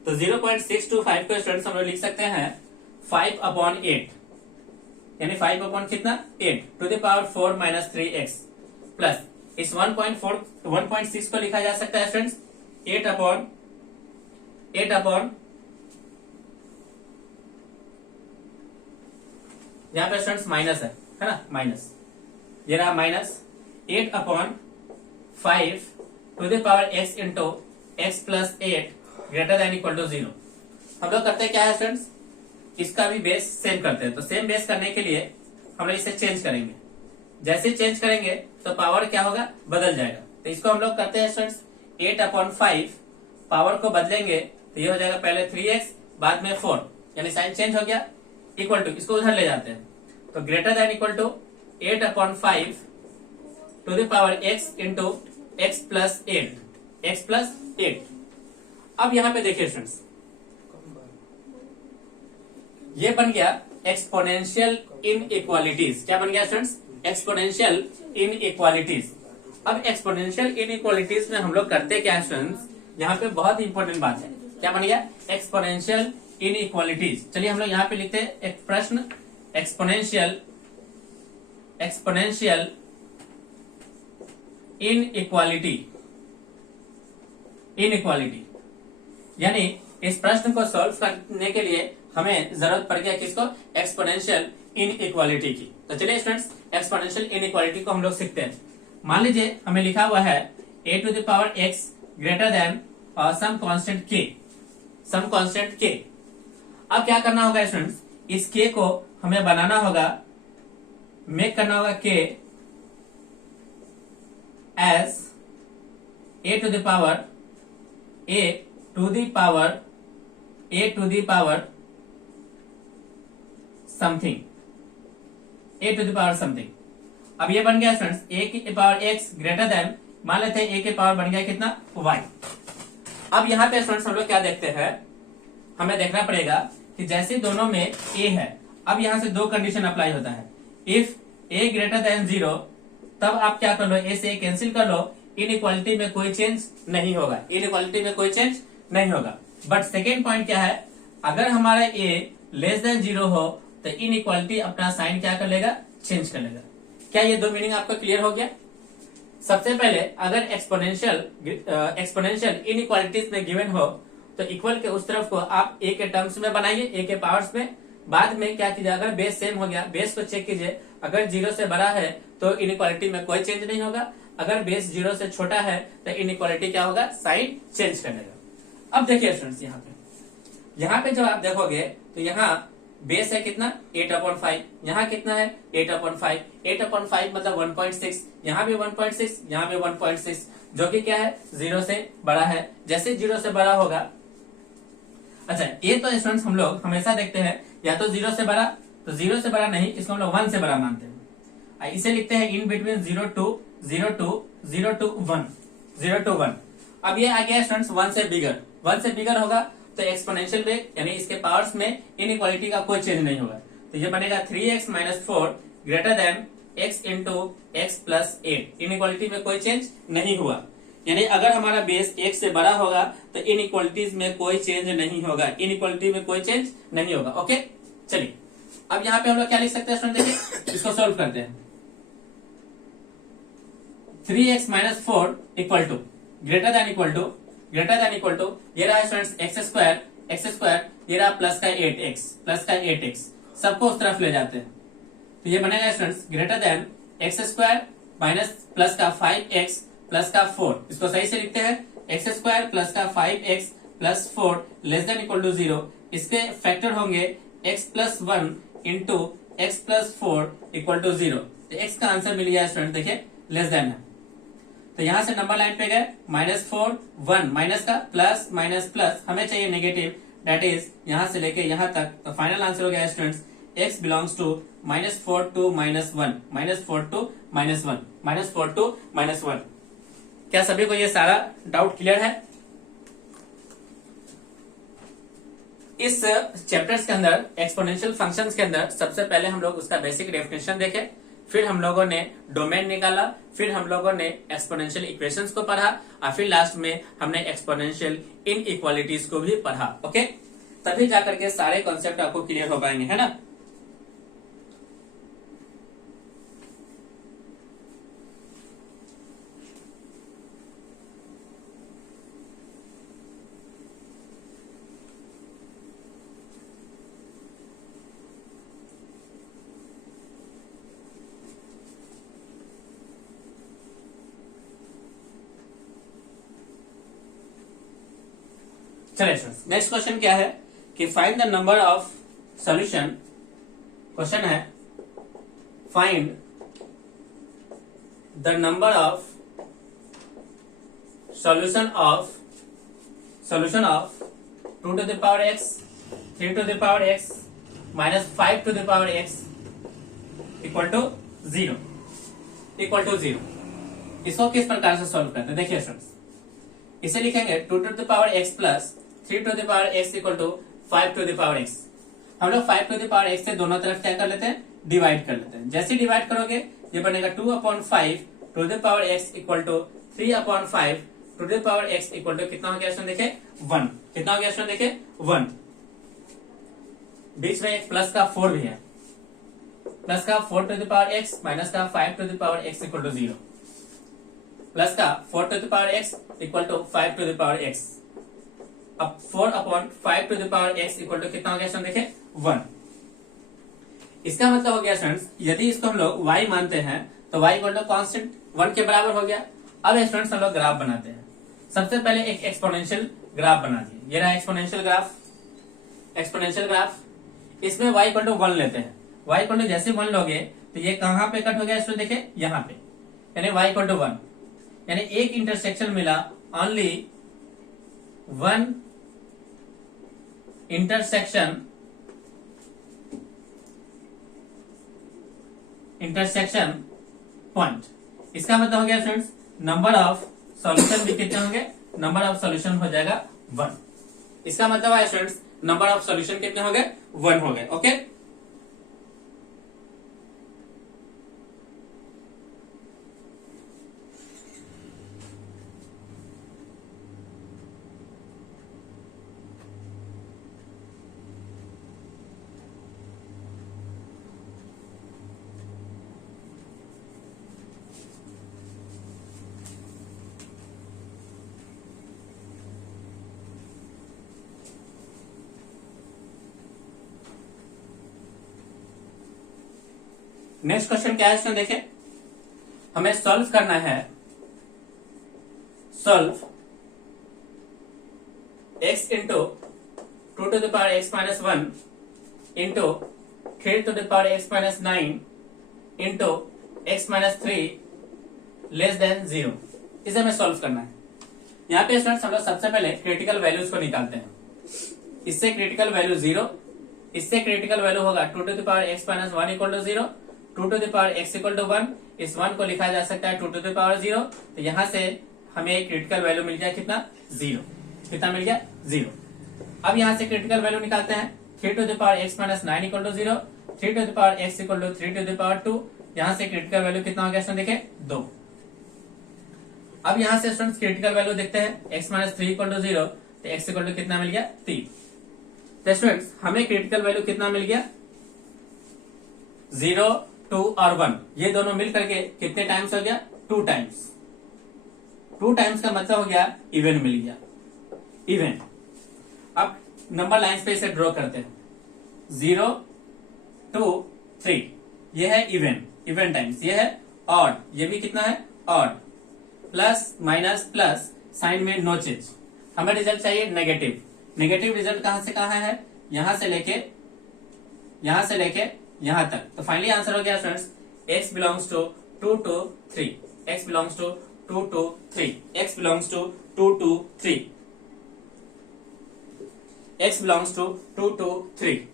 तो 0.625 को स्टूडेंट्स हम लोग लिख सकते हैं 5/8, यानी 5 अपॉन कितना 8 to the power 4 minus 3x plus इस 1.6 को लिखा जा सकता है स्टूडेंट्स 8 अपॉन यहाँ पे स्टूडेंट्स माइनस है ना, माइनस ये रहा minus 8/5 to the power x into x plus 8 greater than equal to 0। हम लोग करते हैं क्या है स्टूडेंट्स, इसका भी बेस सेम करते हैं। तो सेम बेस करने के लिए हम लोग इसे चेंज करेंगे, जैसे चेंज करेंगे तो पावर क्या होगा, बदल जाएगा। तो इसको हम लोग करते हैं स्टूडेंट्स 8/5 पावर को बदलेंगे तो ये हो जाएगा पहले 3x बाद में 4, यानी साइन चेंज हो गया, इक्वल टू इसको उधर ले जाते हैं तो greater than equal to 8/5 to the power x into x plus 8। अब यहां पे देखिए स्टूडेंट्स, ये बन गया एक्सपोनेंशियल इनइक्वालिटीज। क्या बन गया स्टूडेंट्स, एक्सपोनेंशियल इनइक्वालिटीज। अब एक्सपोनेंशियल इनइक्वालिटीज में हम लोग करते क्या है स्टूडेंट्स, यहाँ पे बहुत इंपॉर्टेंट बात है, क्या बन गया एक्सपोनेंशियल इनइक्वालिटीज। चलिए हम लोग यहाँ पे लिखते हैं एक प्रश्न, एक्सपोनेंशियल इनइक्वालिटी, यानी इस प्रश्न को सॉल्व करने के लिए हमें जरूरत पड़ गया किसको, एक्सपोनेंशियल इनइक्वालिटी की। तो चलिए स्टूडेंट्स एक्सपोनेंशियल इनइक्वालिटी को हम लोग सीखते हैं। मान लीजिए हमें लिखा हुआ है a to the power x greater than some constant k। अब क्या करना होगा स्टूडेंट्स, इस k को हमें बनाना होगा, मेक करना होगा k as a to the power something, अब ये बन गया स्टूडेंट्स a की पावर x ग्रेटर देन, मान लेते हैं a के पावर बन गया कितना y। अब यहाँ पे स्टूडेंट्स हम लोग क्या देखते हैं, हमें देखना पड़ेगा कि जैसे दोनों में a है, अब यहाँ से दो कंडीशन अप्लाई होता है। इफ a ग्रेटर देन 0 तब आप क्या कर लो, a से a कैंसिल कर लो, इनइक्वालिटी में कोई चेंज नहीं होगा। बट सेकेंड पॉइंट क्या है, अगर हमारा a लेस देन 0 हो तो इनइक्वालिटी अपना साइन क्या कर लेगा, चेंज कर लेगा। क्या ये दो मीनिंग आपको क्लियर हो गया। सबसे पहले अगर एक्सपोनेंशियल इनइक्वालिटीज में गिवन हो तो इक्वल के उस तरफ को आप a के टर्म्स में बनाइए, a के पावर्स में। बाद में क्या कीजिए, अगर बेस सेम हो गया, बेस को चेक कीजिए, अगर 0 से बड़ा है तो इनइक्वालिटी में कोई चेंज नहीं होगा, अगर बेस 0 से छोटा है तो इनइक्वालिटी क्या होगा, साइन चेंज कर लेगा। अब देखिए स्टूडेंट्स यहाँ पे जब आप देखोगे तो यहाँ बेस है कितना 8/5, यहाँ कितना है 8/5, 8/5 मतलब 1.6, यहाँ भी 1.6, यहाँ भी 1.6, जो कि क्या है 0 से बड़ा है। जैसे 0 से बड़ा होगा, अच्छा ये तो स्टूडेंट्स हम लोग हमेशा देखते हैं या तो 0 से बड़ा, तो 0 से बड़ा नहीं, इसको हम लोग 1 से बड़ा मानते हैं। इसे लिखते हैं इन बिटवीन 0 to 1। अब ये आ गया स्टूडेंट्स 1 से बिगर होगा तो एक्सपोनेंशियल में यानी इसके पावर्स में इनइक्वालिटी का कोई चेंज नहीं होगा। तो ये बनेगा 3x minus 4 greater than x into x plus 8। Inequality में कोई चेंज नहीं हुआ, यानी अगर हमारा बेस 1 से बड़ा होगा तो इनइक्वालिटीज में कोई चेंज नहीं होगा, ओके। चलिए अब यहाँ पे हम लोग क्या लिख सकते हैं स्टूडेंट, देखिए इसको सॉल्व करते हैं। 3x minus 4 equal to greater than equal to ये रहा स्टूडेंट्स एक्स स्क्वायर, ये रहा प्लस का 8x, सबको उस तरफ ले जाते हैं तो ये बनेगा students greater than x square minus plus का 5x प्लस का 4। इसको सही से लिखते हैं एक्स स्क्वायर प्लस का 5x plus 4 less than equal to 0। इसके फैक्टर होंगे x plus 1 into x plus 4 equal to 0। तो x का आंसर मिल गया स्टूडेंट, देखिए लेस देन है, तो यहां से नंबर लाइन पे गए -4 1 माइनस का प्लस माइनस प्लस, हमें चाहिए नेगेटिव, दैट इज यहां से लेके यहां तक। तो फाइनल आंसर हो गया students x belongs to -4 to -1। क्या सभी को ये सारा डाउट क्लियर है। इस चैप्टर्स के अंदर एक्सपोनेंशियल फंक्शंस के अंदर सबसे पहले हम लोग उसका बेसिक डेफिनेशन देखें, फिर हम लोगों ने डोमेन निकाला, फिर हम लोगों ने एक्सपोनेंशियल इक्वेशंस को पढ़ा, और फिर लास्ट में हमने एक्सपोनेंशियल इनइक्वालिटीज को भी पढ़ा। ओके, तभी जाकर के सारे कॉन्सेप्ट आपको क्लियर हो पाएंगे, है ना। चलिए नेक्स्ट क्वेश्चन क्या है कि find the number of solution. Question है find the number of solution of 2 to the power x, 3 to the power x minus 5 to the power x equal to 0 equal to 0। इसको किस प्रकार से solve करते हैं, देखिए स्टूडेंट्स, इसे लिखेंगे 2 to the power x plus 3 to the power x equal to 5 to the power x। हम लोग 5 to the power x से दोनों तरफ क्या कर लेते हैं, डिवाइड कर लेते हैं। जैसे डिवाइड करोगे ये बनेगा 2/5 to the power x equal to 3/5 to the power x equal to कितना हो गया स्टूडेंट, देखे 1। कितना हो गया स्टूडेंट, देखे 1। बीच में एक प्लस का 4 भी है, प्लस का 4 to the power x minus का 5 to the power x equal to 0, plus का 4 to the power x equal to 5 to the power x। अब 4/5 to the power x equal to कितना हो गया स्टूडेंट, देखे 1। इसका मतलब हो गया स्टूडेंट्स, यदि इसको हम लोग y मानते हैं तो y इक्वल टू कांस्टेंट 1 के बराबर हो गया। अब स्टूडेंट्स हम लोग ग्राफ बनाते हैं। सबसे पहले एक एक्सपोनेंशियल ग्राफ बना दिए, ये रहा एक्सपोनेंशियल ग्राफ। एक्सपोनेंशियल ग्राफ, इसमें y इक्वल टू 1 लेते हैं। y इक्वल टू जैसे 1 लोगे तो ये कहां पे कट हो गया स्टूडेंट, देखे यहाँ पे, यानी y इक्वल टू 1, यानी एक इंटरसेक्शन मिला, ओनली 1 इंटरसेक्शन पॉइंट। इसका मतलब हो गया स्टूडेंट्स, नंबर ऑफ सॉल्यूशन भी कितने होंगे, नंबर ऑफ सॉल्यूशन हो जाएगा 1। इसका मतलब है स्टूडेंट्स, नंबर ऑफ सॉल्यूशन कितने हो गए, 1 हो गए। ओके, नेक्स्ट क्वेश्चन क्या है इसमें, देखें, हमें सॉल्व करना है, solve x into 2 to the power x minus 1 into 3 to the power x minus 9 into x minus 3 less than 0। इसे हमें सॉल्व करना है। यहाँ पे स्टूडेंट्स हम लोग सबसे पहले क्रिटिकल वैल्यूज को निकालते हैं। इससे क्रिटिकल वैल्यू 0, इससे क्रिटिकल वैल्यू होगा 2 to the power x minus 1 equal to 0, 2 to the power x equal to 1। इस 1 को लिखा जा सकता है 2 to the power 0, तो यहां से हमें क्रिटिकल वैल्यू मिल गया कितना, 0। कितना मिल गया, 0। अब यहां से क्रिटिकल वैल्यू निकालते हैं, 3 to the power x minus 9 equal to 0, 3 to the power x equal to 3 to the power 2। यहां से क्रिटिकल वैल्यू कितना हो गया स्टूडेंट, देखें 2। अब यहां से स्टूडेंट्स क्रिटिकल वैल्यू देखते हैं, x minus 3 इक्वल टू 0, तो x इक्वल टू कितना मिल गया, 3। तो स्टूडेंट्स हमें क्रिटिकल वैल्यू कितना मिल गया, 0, 2 और 1, ये दोनों मिल करके कितने टाइम्स हो गया, 2 टाइम्स। 2 टाइम्स का मतलब हो गया इवन मिल गया, इवन। अब नंबर लाइंस पे इसे ड्रॉ करते हैं, 0, 2, 3, ये है इवन टाइम्स, ये है ऑड, ये भी कितना है odd, plus minus plus, sign में नो चेंज। हमें रिजल्ट चाहिए नेगेटिव। नेगेटिव रिजल्ट कहां से कहां है, यहां से लेके यहां तक। तो फाइनली आंसर हो गया students, x belongs to 2 to 3, x belongs to 2 to 3, x belongs to 2 to 3, x belongs to 2 to 3।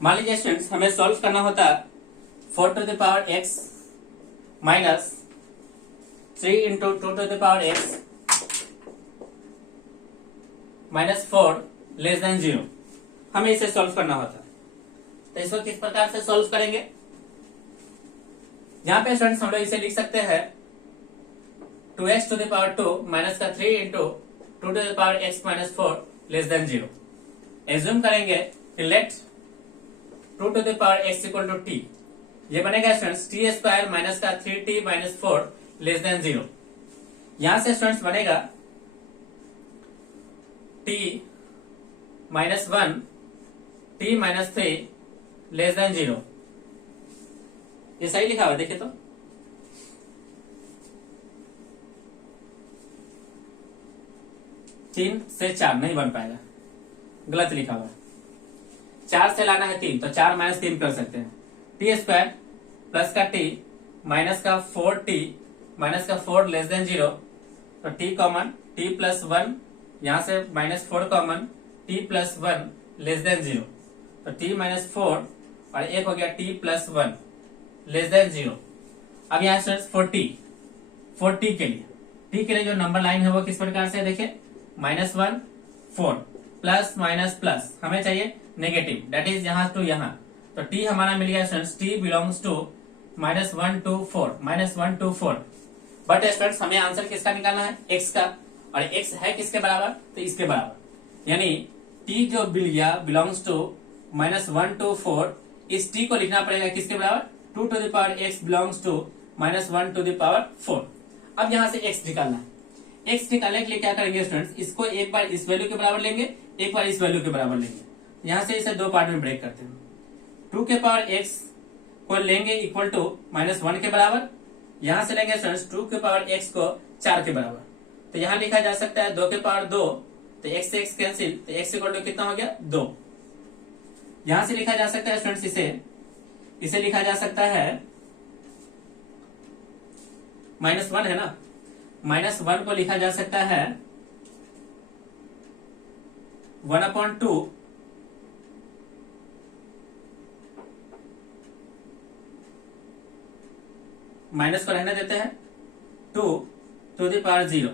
मान लीजिए स्टूडेंट्स हमें सॉल्व करना होता 4 to the power x minus 3 into 2 to the power x minus 4 less than 0, हमें इसे solve करना होता। तो इसको किस प्रकार से सॉल्व करेंगे? यहां पे स्टूडेंट्स हम लोग इसे लिख सकते हैं 2x to the power 2 minus का 3 into 2 to the power x minus 4 less than 0। Assume करेंगे कि let 2 to the power x equal to t, ये बनेगा स्टूडेंट्स t स्क्वायर माइनस का 3t माइनस 4 लेस देन 0। यहां से स्टूडेंट्स बनेगा t minus 1 t minus 3 less than 0। ये सही लिखा हुआ देखिए तो, तीन से 4 नहीं बन पाएगा, गलत लिखा हुआ। 4 से लाना है 3, तो 4 माइनस 3 कर सकते हैं। टी स्क्वायर प्लस का टी माइनस का 4t माइनस का 4 लेस देन 0, तो t कॉमन, t प्लस 1, यहां से minus 4 common, t plus 1 less than 0, तो t माइनस 4 और एक हो गया t प्लस 1 लेस देन 0। अब यहाँ स्टूडेंट्स 4t के लिए, t के लिए जो नंबर लाइन है वो किस प्रकार से देखिए, माइनस 1 4 प्लस माइनस प्लस, हमें चाहिए नेगेटिव, दैट इज यहाँ टू यहाँ, तो t हमारा मिल गया students t belongs to minus 1 to 4, minus 1 to 4। But students हमें आंसर किसका निकालना है, x का, और x है किसके बराबर, तो इसके बराबर, यानी t जो मिल गया बिलोंग्स टू माइनस 1 टू 4, इस t को लिखना पड़ेगा किसके बराबर, 2 to the power x belongs to minus 1 to the power 4। अब यहाँ से x निकालना है। x निकालने के लिए क्या करेंगे स्टूडेंट्स, इसको एक बार इस वैल्यू के बराबर लेंगे, एक बार इस वैल्यू के बराबर लेंगे। यहाँ से इसे दो पार्ट में ब्रेक करते हैं। 2 के पावर x को लेंगे इक्वल टू माइनस 1 के बराबर, यहाँ से लेंगे स्टूडेंट्स 2 के पावर x को 4 के बराबर, तो यहाँ लिखा जा सकता है 2 के पावर 2, तो x से x कैंसिल, तो x इक्वल टू कितना हो गया 2। यहां से लिखा जा सकता है स्टूडेंट्स इसे लिखा जा सकता है माइनस 1 है ना, माइनस 1 को लिखा जा सकता है 1/2 माइनस को रहने देते हैं 2 टू द पावर 0,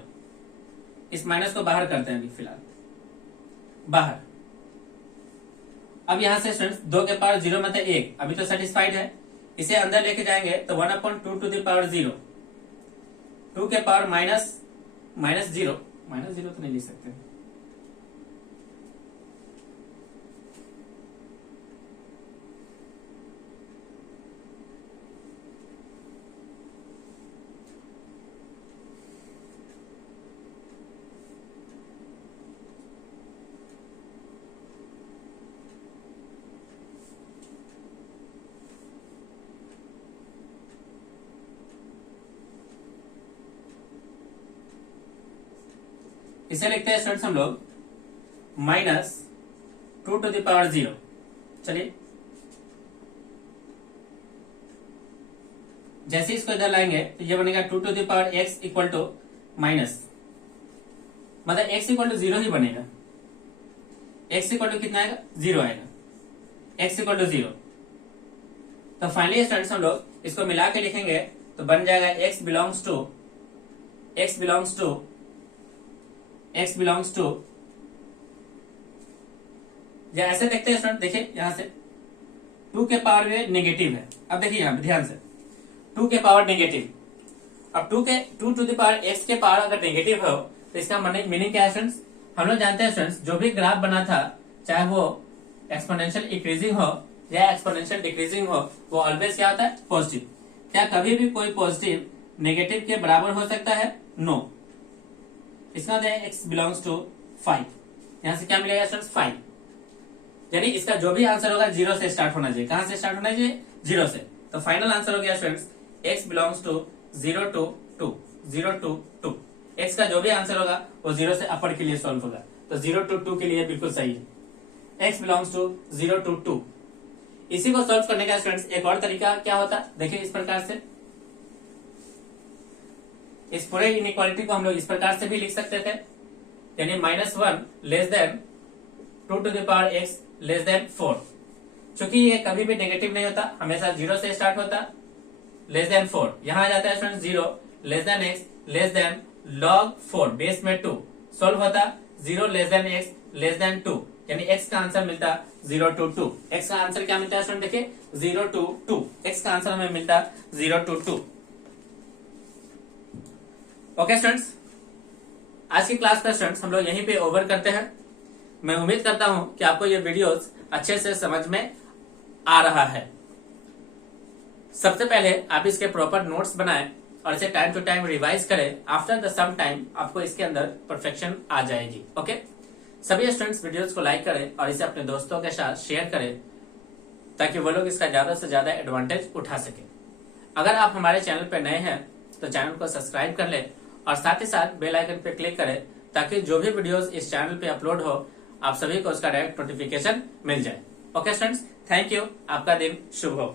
इस माइनस को बाहर करते हैं अभी फिलहाल बाहर। अब यहां से स्टूडेंट्स 2 के पावर 0 मतलब 1 अभी तो सेटिस्फाइड है, इसे अंदर लेके जाएंगे तो 1/2 टू द पावर 0, 2 के पावर माइनस 0, माइनस 0 तो नहीं लिख सकते, इसे लिखते हैं स्टूडेंट्स हम लोग माइनस 2 टू द पावर 0। चलिए जैसे इसको इधर लाएंगे तो ये बनेगा 2 to the power x equal to minus, मतलब x इक्वल टू 0 ही बनेगा, x इक्वल टू कितना आएगा 0 आएगा, x इक्वल टू 0। तो फाइनली स्टूडेंट्स हम लोग इसको मिला के लिखेंगे तो बन जाएगा x बिलोंग्स टू या ऐसे देखते हैं स्टूडेंट, देखिए यहां से 2 के पावर में नेगेटिव है। अब देखिए यहां ध्यान से 2 के पावर नेगेटिव, अब 2 टू द पावर x के पावर अगर नेगेटिव हो तो इसका मीनिंग क्या है स्टूडेंट्स, हम लोग जानते हैं स्टूडेंट्स जो भी ग्राफ बना था चाहे वो एक्सपोनेंशियल इंक्रीजिंग हो या एक्सपोनेंशियल डिक्रीजिंग हो, वो ऑलवेज क्या होता है पॉजिटिव। क्या कभी भी कोई पॉजिटिव नेगेटिव के बराबर हो सकता है, नो। इसका x बिलोंग्स टू 5, यहां से क्या मिलेगा स्टूडेंट्स 5, यानी इसका जो भी आंसर होगा 0 से स्टार्ट होना चाहिए। कहां से स्टार्ट होना चाहिए, 0 से। तो फाइनल आंसर हो गया students x belongs to 0 to 2, 0 to 2। x का जो भी आंसर होगा वो 0 से अपर के लिए सॉल्व होगा, तो 0 टू 2 के लिए बिल्कुल सही है, x बिलोंग्स टू 0 टू 2। इसी को सॉल्व करने का स्टूडेंट्स एक और तरीका क्या होता है, देखिए इस प्रकार से, इस पूरे इनइक्वालिटी को हम लोग इस प्रकार से भी लिख सकते थे, यानी -1 less than 2 to the power x less than 4। चूंकि ये कभी भी नेगेटिव नहीं होता, हमेशा 0 से स्टार्ट होता, लेस देन 4, यहां आ जाता है student 0 less than x less then log 4 base में 2, सोल्व होता 0 less than x less than 2, यानी x का आंसर मिलता 0 to 2। x का आंसर क्या मिलता है स्टूडेंट, देखिए 0 to 2, x का आंसर हमें मिलता 0 to 2। ओके स्टूडेंट्स, आज की क्लास का स्टूडेंट्स हम लोग यहीं पे ओवर करते हैं। मैं उम्मीद करता हूं कि आपको ये वीडियोस अच्छे से समझ में आ रहा है। सबसे पहले आप इसके प्रॉपर नोट्स बनाएं और इसे टाइम टू टाइम रिवाइज करें। आफ्टर द सम टाइम आपको इसके अंदर परफेक्शन आ जाएगी। ओके, सभी स्टूडेंट्स वीडियोस को लाइक करें और इसे अपने दोस्तों के साथ शेयर करें ताकि वो लोग इसका ज्यादा से ज्यादा एडवांटेज उठा सके। अगर आप हमारे चैनल पर नए हैं तो चैनल को सब्सक्राइब कर लें और साथ ही साथ बेल आइकन पे क्लिक करें ताकि जो भी वीडियोस इस चैनल पे अपलोड हो आप सभी को उसका डायरेक्ट नोटिफिकेशन मिल जाए। ओके स्टूडेंट्स, थैंक यू, आपका दिन शुभ हो।